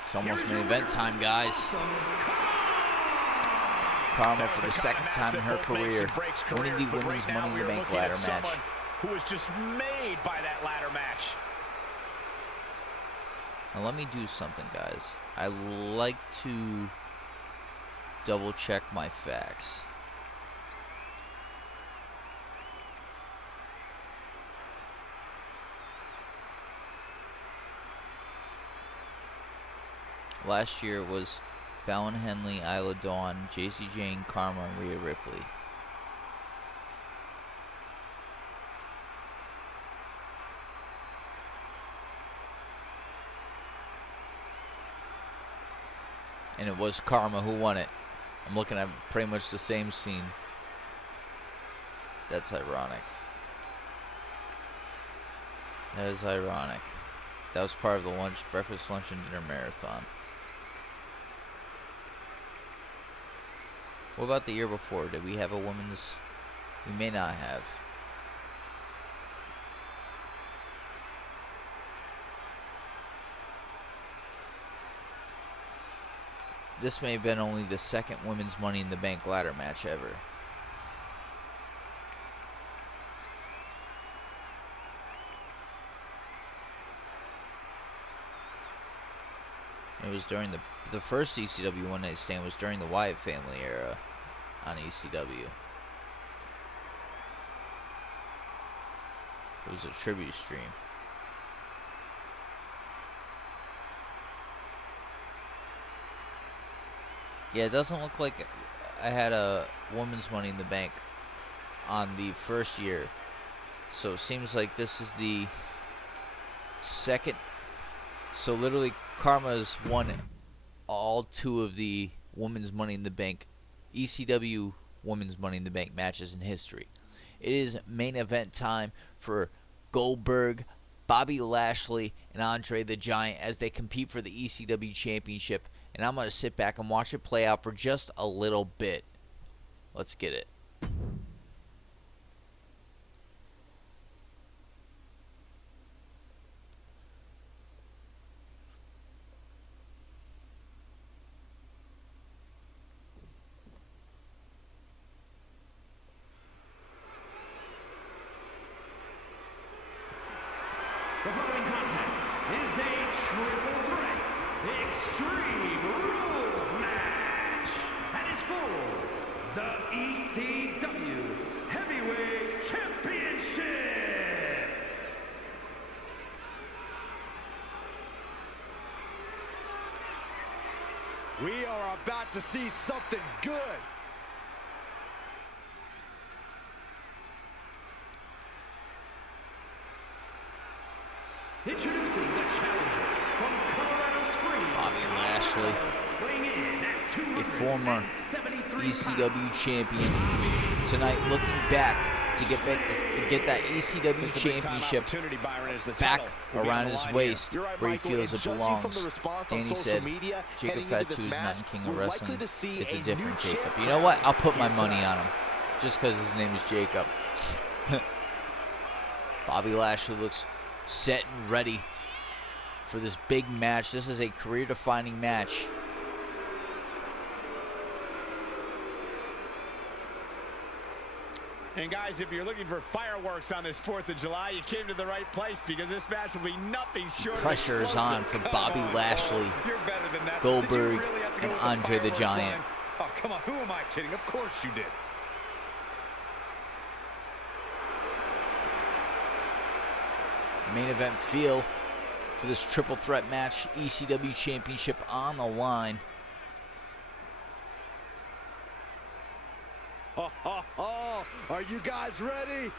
It's almost main event time, guys. Karma for the second time in her career, winning the women's Money in the Bank ladder match. Who was just made by that ladder match. Now let me do something, guys. I like to double check my facts. Last year it was Fallon Henley, Isla Dawn, JC Jane, Karma, and Rhea Ripley. And it was Karma who won it. I'm looking at pretty much the same scene. That's ironic. That is ironic. That was part of the breakfast, lunch, and dinner marathon. What about the year before? Did we have a women's? We may not have. This may have been only the second women's Money in the Bank ladder match ever. It was during the first ECW One Night Stand was during the Wyatt family era on ECW. It was a tribute stream. Yeah, it doesn't look like I had a women's Money in the Bank on the first year. So it seems like this is the second. So literally, Karma's won all 2 of the women's Money in the Bank, ECW women's Money in the Bank matches in history. It is main event time for Goldberg, Bobby Lashley, and Andre the Giant as they compete for the ECW championship. And I'm going to sit back and watch it play out for just a little bit. Let's get it. The following contest is a triple threat Extreme Rules match and is for the ECW Heavyweight Championship. We are about to see something good. Introducing the challenger from Colorado Springs, Bobby Lashley, weighing in at a former 273 ECW champion, tonight looking back to get that ECW championship back around his waist where he feels it belongs. Danny said, Jacob Fatu is not king of wrestling. It's a different Jacob. You know what? I'll put my money on him just because his name is Jacob. Bobby Lashley looks set and ready for this big match. This is a career-defining match. And guys, if you're looking for fireworks on this 4th of July, you came to the right place because this match will be nothing short of Pressure is on for Bobby Lashley, You're better than that. Goldberg, Did you really have to go and with Andre the fireworks Giant. line? Oh, come on. Who am I kidding? Of course you did. Main event feel for this triple threat match. ECW championship on the line. Are you guys ready?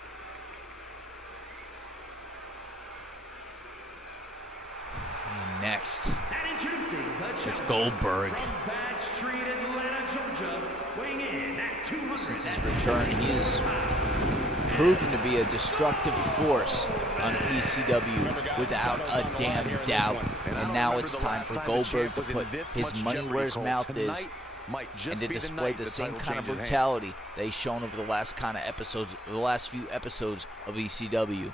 And next, and introducing the it's challenger Goldberg. from Bad Street, Atlanta, Georgia, weighing in at 200. Since his return, he has proven to be a destructive force on ECW without a damn doubt. And now it's time for Goldberg to put his money where his mouth is and to display the same kind of brutality that he's shown over the last few episodes of ECW.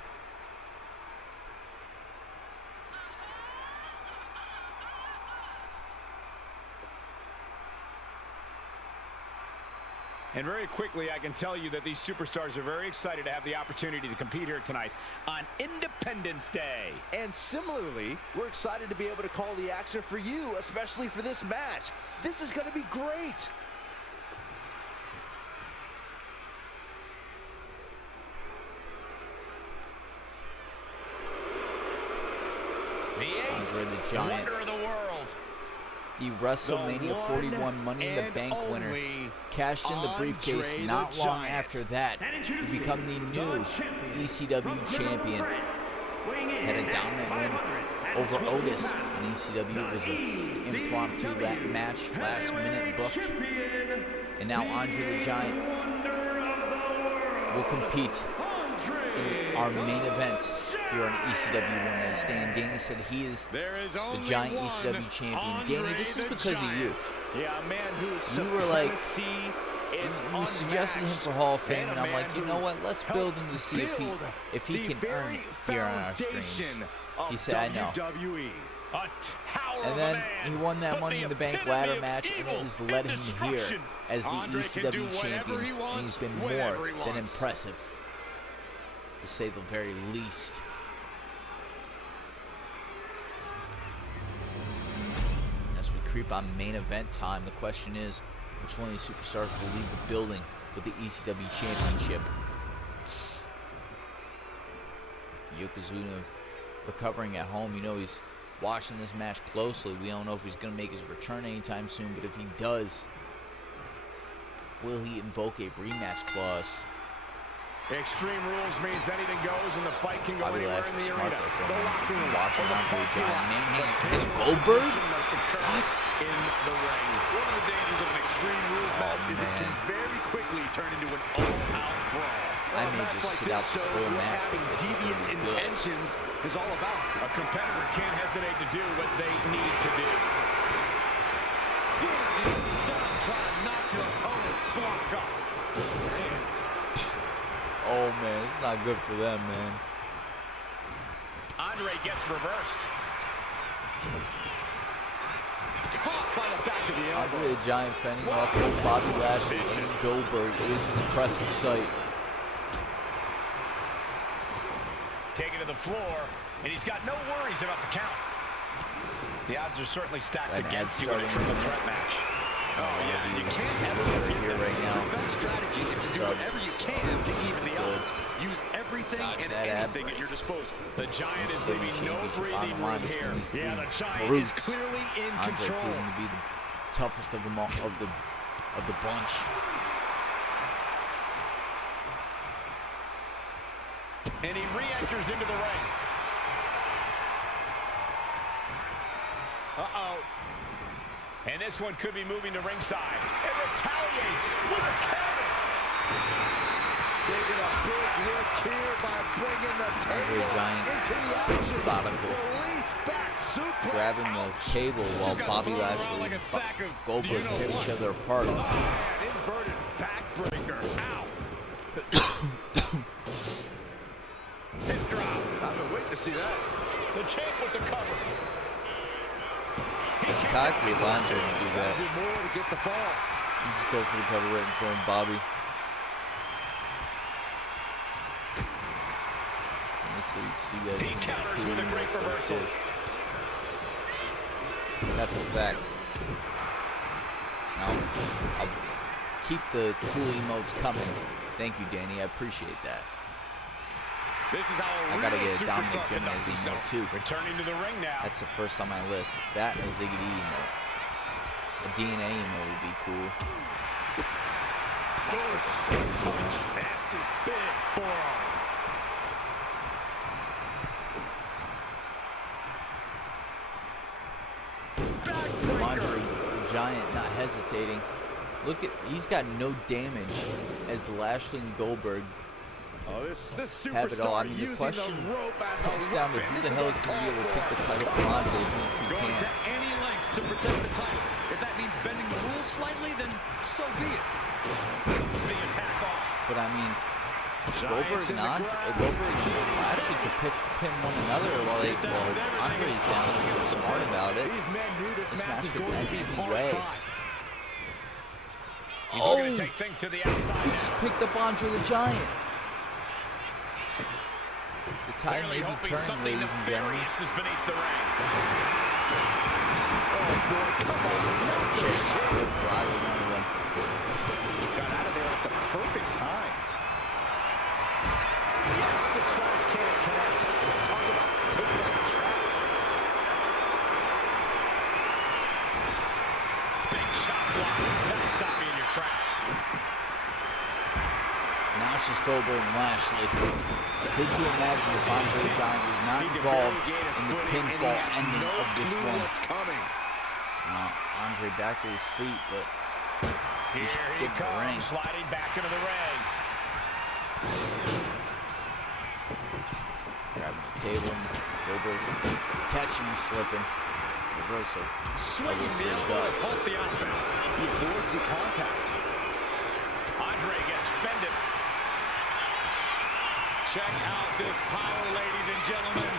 And very quickly, I can tell you that these superstars are very excited to have the opportunity to compete here tonight on Independence Day. And similarly, we're excited to be able to call the action for you, especially for this match. This is going to be great. Andre the Giant, Wonder of the world. the WrestleMania 41 Money in the Bank winner, cashed in the briefcase not long after that to become the new ECW champion. Had a dominant win over Otis in ECW. It was an impromptu match, last minute booked. And now Andre the Giant will compete in our main event here on ECW One Night Stand. Danny said he is the Giant ECW champion. Danny, this is because of you. Yeah, a man who's You were like, you suggested him for Hall of Fame, and I'm like, you know what? Let's build him to see if he can earn it here on our streams. He said, I know. And then he won that Money in the Bank ladder match, and it has led him here as the ECW champion, and he's been more than impressive, to say the very least. As we creep on main event time, the question is, which one of these superstars will leave the building with the ECW championship? Yokozuna recovering at home. You know, he's watching this match closely. We don't know if he's going to make his return anytime soon, but if he does, will he invoke a rematch clause? Extreme Rules means anything goes, and the fight can go Bobby anywhere in Lashley the smart arena. though, The locker room, watching or the Andre parking Giant lot. manhandle Goldberg. What? In the ring. One of the dangers of an Extreme Rules match is it can man. very quickly turn into an all-out brawl. I may just sit out this whole match. This is gonna Devious be good. intentions is all about. A competitor can't hesitate to do what they need to do. Don't try to knock your opponent's block off. Oh man, it's not good for them, man. Andre gets reversed. Caught by the back of the elbow. Andre the Giant fending off both Bobby Lashley and Goldberg is an impressive sight. Taken to the floor, and he's got no worries about the count. The odds are certainly stacked And against you in a starting triple with- threat match. Oh, yeah, you can't ever Right forget here, that right now. the best strategy is to do whatever you can to even the odds. Use everything Dodge and that ab anything break. at your disposal. The Giant is This leaving is no championship on breathing the line room here. between these Yeah, the three Giant brutes. is clearly in Andre control. proving to be the toughest of them all, of the bunch. And he re-enters into the ring. Uh-oh. And this one could be moving to ringside. And retaliates with a counter. Taking a big risk here by bringing the Andre table Giant into the action. methodical. Release back suplex. Grabbing the table while Just gotta Bobby throw it around Lashley like a and sack of Goldberg you-know-what. tear each other apart. And inverted backbreaker. Ow. Hip drop. I've been waiting to see that. The champ with the cover. He It's kicks cocky out. of Andre to do Gotta that. do more to get the fall. You just go for the cover right in front of Bobby. So you guys He can counters cool with a great moves like reversal. this. That's a fact. Now, I'll keep the cool emotes coming. Thank you, Danny. I appreciate that. This is how a I gotta real get a Dominic superstar conducts Jimenez himself. emote too. Returning to the ring now. That's the first on my list. That and a Ziggy D emote. A DNA emote would be cool. Nasty, big forearm. Andre the Giant not hesitating. Look at, he's got no damage as Lashley and Goldberg Oh, this have it all. I superstar mean, the using question the rope as comes a down to weapon. who This the hell is going to be able to take the title from Andre if these two Going to can't. any lengths to protect the title. If that means bending the rules slightly, then so be it. Comes the attack off. But I mean, Goldberg Giants in and the ground. Goldberg and Lashley could pin one another while Andre's down and they're smart about it. These men knew this This match match was could going to end be any hard way. fought. He's Oh, looking to take things to the outside he now. just picked up Andre the Giant. The tide Clearly may be hoping turning, something ladies and gentlemen. nefarious is beneath the ring. Oh boy, come on. Not Shit's this not shit. good for either one of them. Got out of there at the perfect time. Yes, the trash can connects. Talk about taking out the trash. Big shot block. That'll stop you in your tracks. Now it's just Goldberg and Lashley. Could you imagine if Andre the Giant was not He can involved barely gain his in the footing, and he pinfall has ending no of this clue one? what's coming. Now, Andre back to his feet, but Here should he get in the ring. comes, sliding back into the ring. grabbing the table. Goldberg catching him slipping. Reversal. Swinging the Obviously, elbow to halt the offense. He avoids the contact. Andre gets fended. Check out this power, ladies and gentlemen.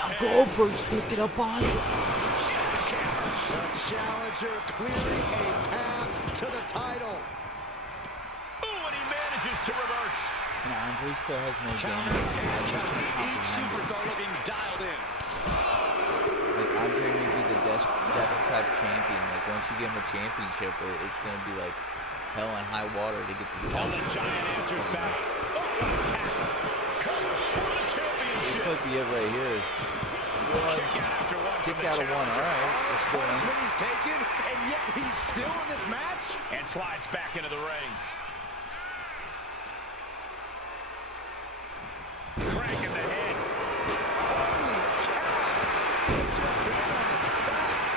Now Goldberg's picking up Andre. The challenger clearing a path to the title. Ooh, and he manages to reverse. And Andre still has no Counter damage. and I just counter. can't Each comprehend it. superstar looking dialed in. Like Andre may be the death trap champion. Like once you give him a championship, it's gonna be like hell and high water to get to the And top. the Giant answers back. Oh, what a tackle. Cover for the This championship. might be it right here. one. Kick out of one. All right. Punishment he's taken, and yet he's still in this match. And slides back into the ring. Crank in the head. Holy cow! Fast.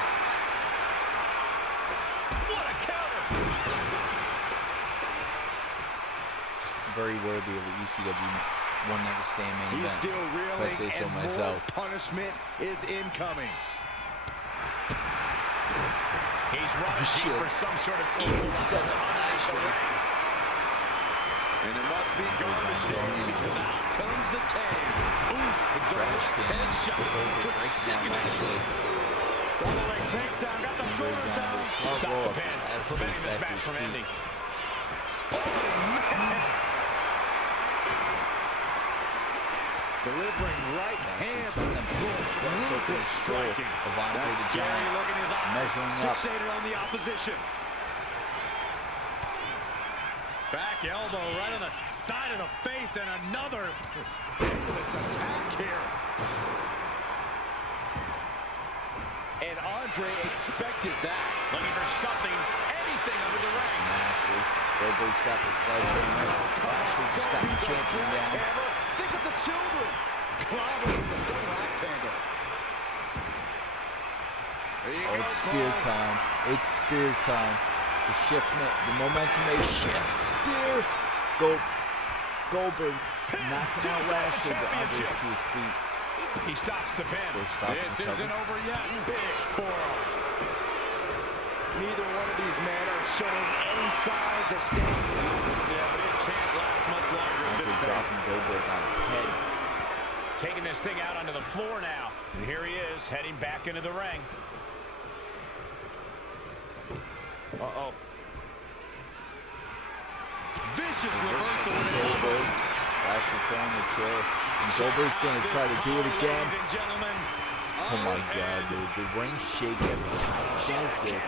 What a counter! Very worthy of the ECW One Night Stand main He's event. still reeling, If I say so and myself. more punishment is incoming. He's rushing for some sort of evil Set up Lashley. And it must be garbage day because out comes the can. Ooh, the Trash can. headshot. Breaks down Lashley. Double leg takedown. Got the shoulders down. Smart Stop roll the pin, preventing this match from ending. Delivering right hands. Striking. Of Andre That the scary Giant. look in his eyes. Measuring up. Fixated on the opposition. Back elbow right on the side of the face, and another ridiculous attack here. And Andre expected that. Looking for something, anything under the ring. Lashley. Goldberg's got the sledgehammer. Lashley just got the champion down. Think of the children. Clobbering the double axe handle. Oh, it's spear time. It's spear time. The shift, the momentum may shift. Spear. Goldberg knocking out Lashley, but Andre's to his feet. He stops the pin. This isn't over yet. Big forearm. Neither one of these men are showing any signs of standing. Yeah, but it can't last much longer at this Andre pace. dropping Goldberg on his head. Taking this thing out onto the floor now. And here he is, heading back into the ring. Uh-oh. Vicious reversal. Goldberg. Lashley throwing the chair. And Goldberg's going to try to do it again. Ladies and gentlemen, Oh my God, dude. The ring shakes every time he does this.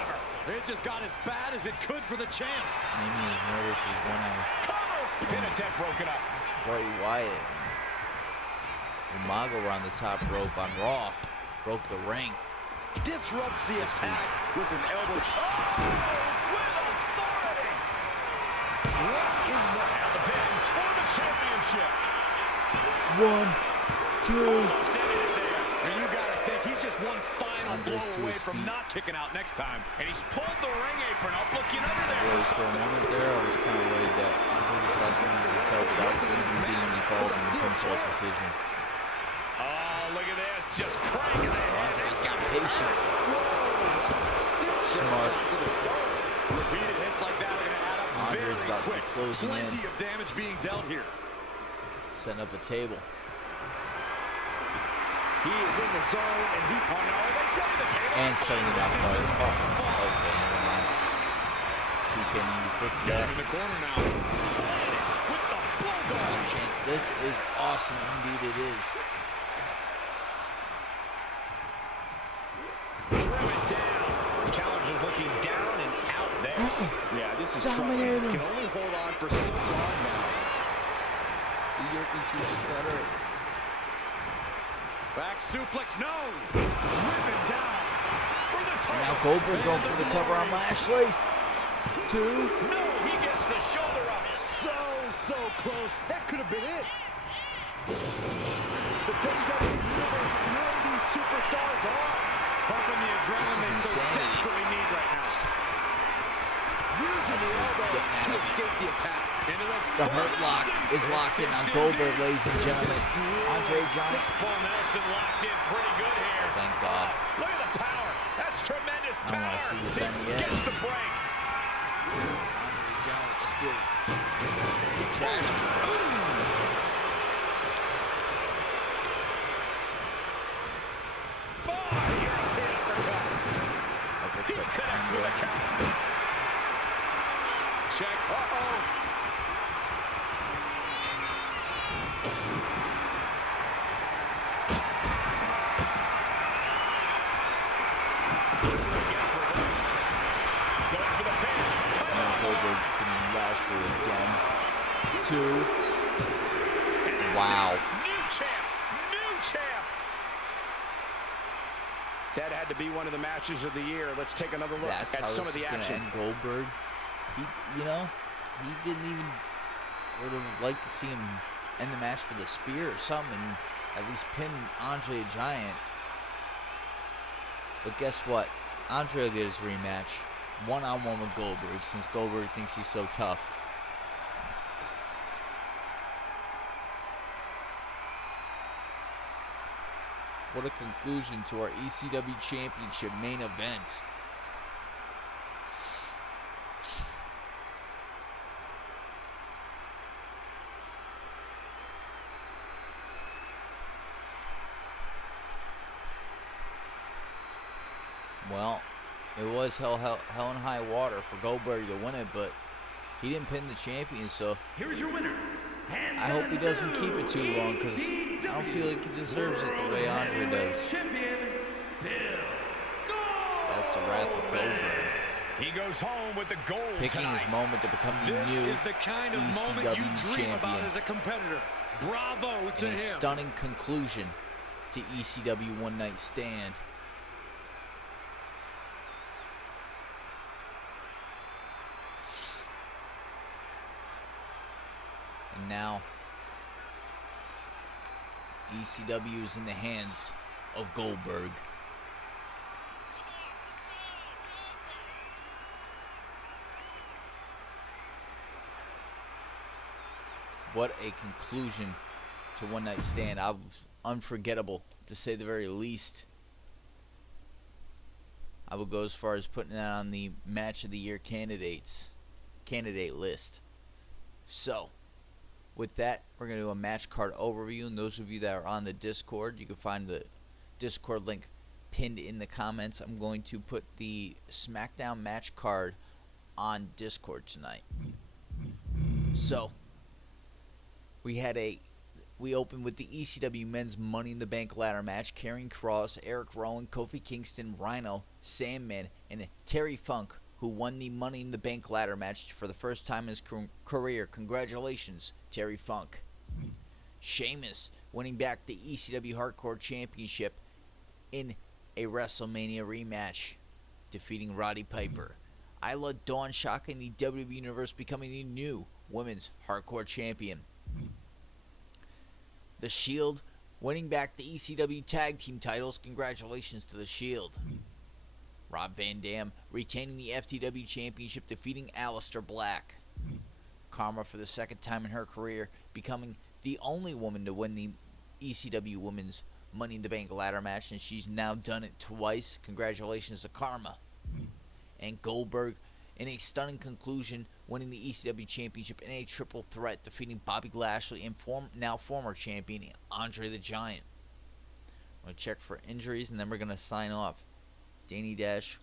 it just got as bad as it could for the champ. Maybe he's nervous as one eye. Pin attempt broken up. Bray Wyatt. Umaga were on the top rope on Raw. Broke the ring. Disrupts the attack with an elbow. Oh, with authority. What in the And the pin for the championship. 1, 2. And you gotta think he's just one final Andre's blow to away his from feet. not kicking out next time. And he's pulled the ring apron up, looking under there. Really, for a moment there, I was kind of worried that Andre was about to use the card without even being involved in the pinfall decision. Oh, look at this. Just cranking the head. Andre's got patience. Smart. Repeated hits like that are gonna add up Andre's very about to be quick. closing Plenty in. of damage being dealt here. Setting up a table. He is in the zone, and he... Oh, no, they set the table. And setting it up fire. Oh, okay, never mind. 2K need to fix that. In the corner now. With the bulldog. No chance. This is awesome. Indeed it is. Trim it down. The challenger's looking down and out there. Yeah, this is Dominating. troubling. Can only hold on for so long now. Back suplex, no! Driven down for the And title. now Goldberg going for the cover on Lashley. 2. No, he gets the shoulder up. So close. That could have been it. The WWE Universe, really these superstars are pumping the adrenaline This is they so insanity. desperately need right now. Using the elbow to escape the attack. The hurt lock is locked in on Goldberg, ladies and gentlemen. Andre Giant. Paul Nelson locked in pretty good here. Thank God. Look at the power. That's tremendous I power. don't want to see this end yet. Gets the break. Andre Giant is still trashed. Uppercut. Connects with a count. Check. Uh-oh. Going for the pin. Now Goldberg's putting Lashley again. 2. Wow. New champ. New champ. That had to be one of the matches of the year. Let's take another look at some of the action. End Goldberg, he didn't even would have liked to see him end the match with a spear or something, and at least pin Andre the Giant. But guess what? Andre will get his rematch, one-on-one with Goldberg, since Goldberg thinks he's so tough. What a conclusion to our ECW Championship main event. Well, it was hell and high water for Goldberg to win it, but he didn't pin the champion, so here's your winner. I hope he doesn't keep it too long, because I don't feel like he deserves it the way Andre does. That's the wrath of Goldberg. He goes home with the gold Picking tonight. his moment to become the This new is the kind of ECW moment you dream champion. about as a competitor. Bravo to In a him. stunning conclusion to ECW One Night Stand. And now, ECW is in the hands of Goldberg. What a conclusion to One Night Stand. Unforgettable, to say the very least. I will go as far as putting that on the Match of the Year candidate list. So, with that, we're going to do a match card overview. And those of you that are on the Discord, you can find the Discord link pinned in the comments. I'm going to put the SmackDown match card on Discord tonight. So, we opened with the ECW Men's Money in the Bank ladder match. Karrion Kross, Eric Rowan, Kofi Kingston, Rhino, Sandman, and Terry Funk, who won the Money in the Bank ladder match for the first time in his career. Congratulations, Terry Funk. Sheamus winning back the ECW Hardcore Championship in a WrestleMania rematch, defeating Roddy Piper. Isla Dawn shocking the WWE Universe, becoming the new Women's Hardcore Champion. The Shield winning back the ECW Tag Team titles. Congratulations to the Shield. Rob Van Dam retaining the FTW Championship, defeating Aleister Black. Karma, for the second time in her career, becoming the only woman to win the ECW Women's Money in the Bank ladder match, and she's now done it twice. Congratulations to Karma. And Goldberg, in a stunning conclusion, winning the ECW Championship in a triple threat, defeating Bobby Lashley and now former champion Andre the Giant. I'm going to check for injuries, and then we're going to sign off. Danny Dash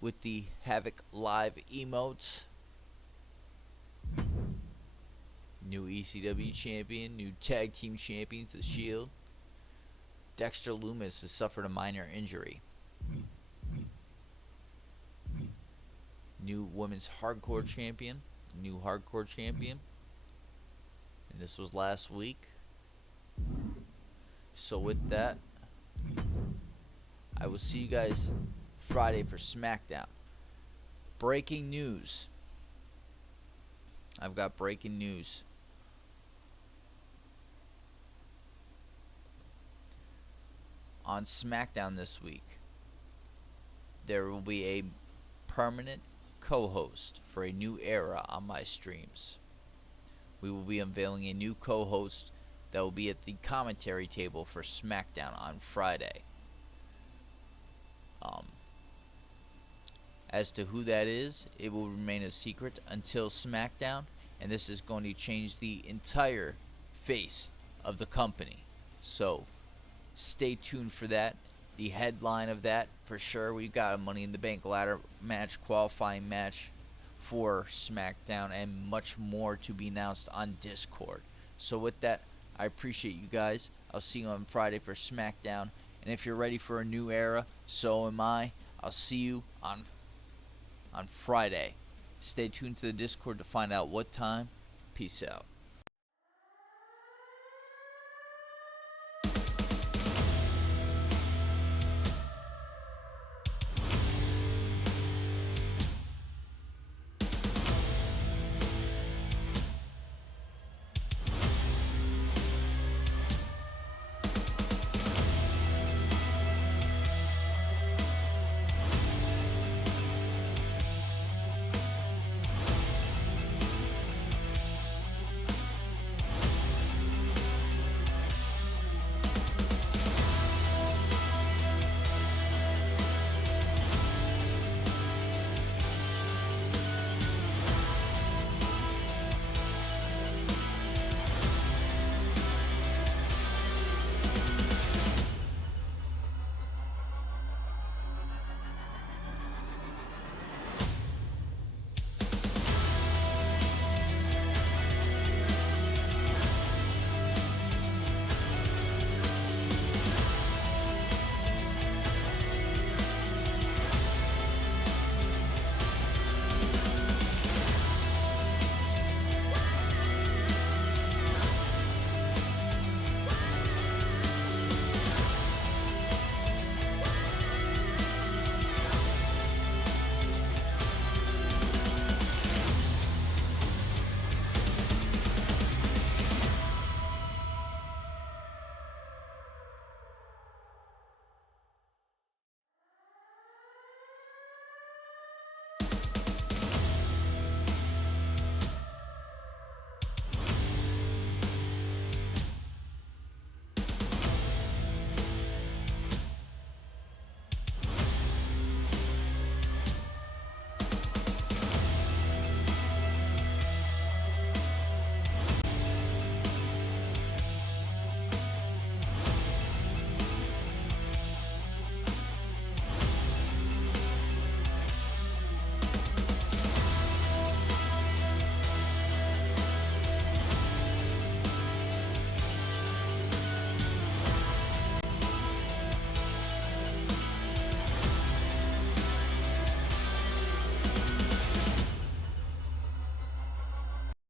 with the Havoc Live emotes. New ECW champion, new tag team champion to the Shield. Dexter Lumis has suffered a minor injury. New women's hardcore champion, new hardcore champion. And this was last week. So with that, I will see you guys Friday for SmackDown. Breaking news. I've got breaking news. On SmackDown this week, there will be a permanent co-host for a new era on my streams. We will be unveiling a new co-host that will be at the commentary table for SmackDown on Friday. As to who that is, it will remain a secret until SmackDown, and this is going to change the entire face of the company. So, stay tuned for that. The headline of that, for sure, we've got a Money in the Bank ladder match, qualifying match for SmackDown, and much more to be announced on Discord. So with that, I appreciate you guys. I'll see you on Friday for SmackDown. And if you're ready for a new era, so am I. I'll see you on Friday. Stay tuned to the Discord to find out what time. Peace out.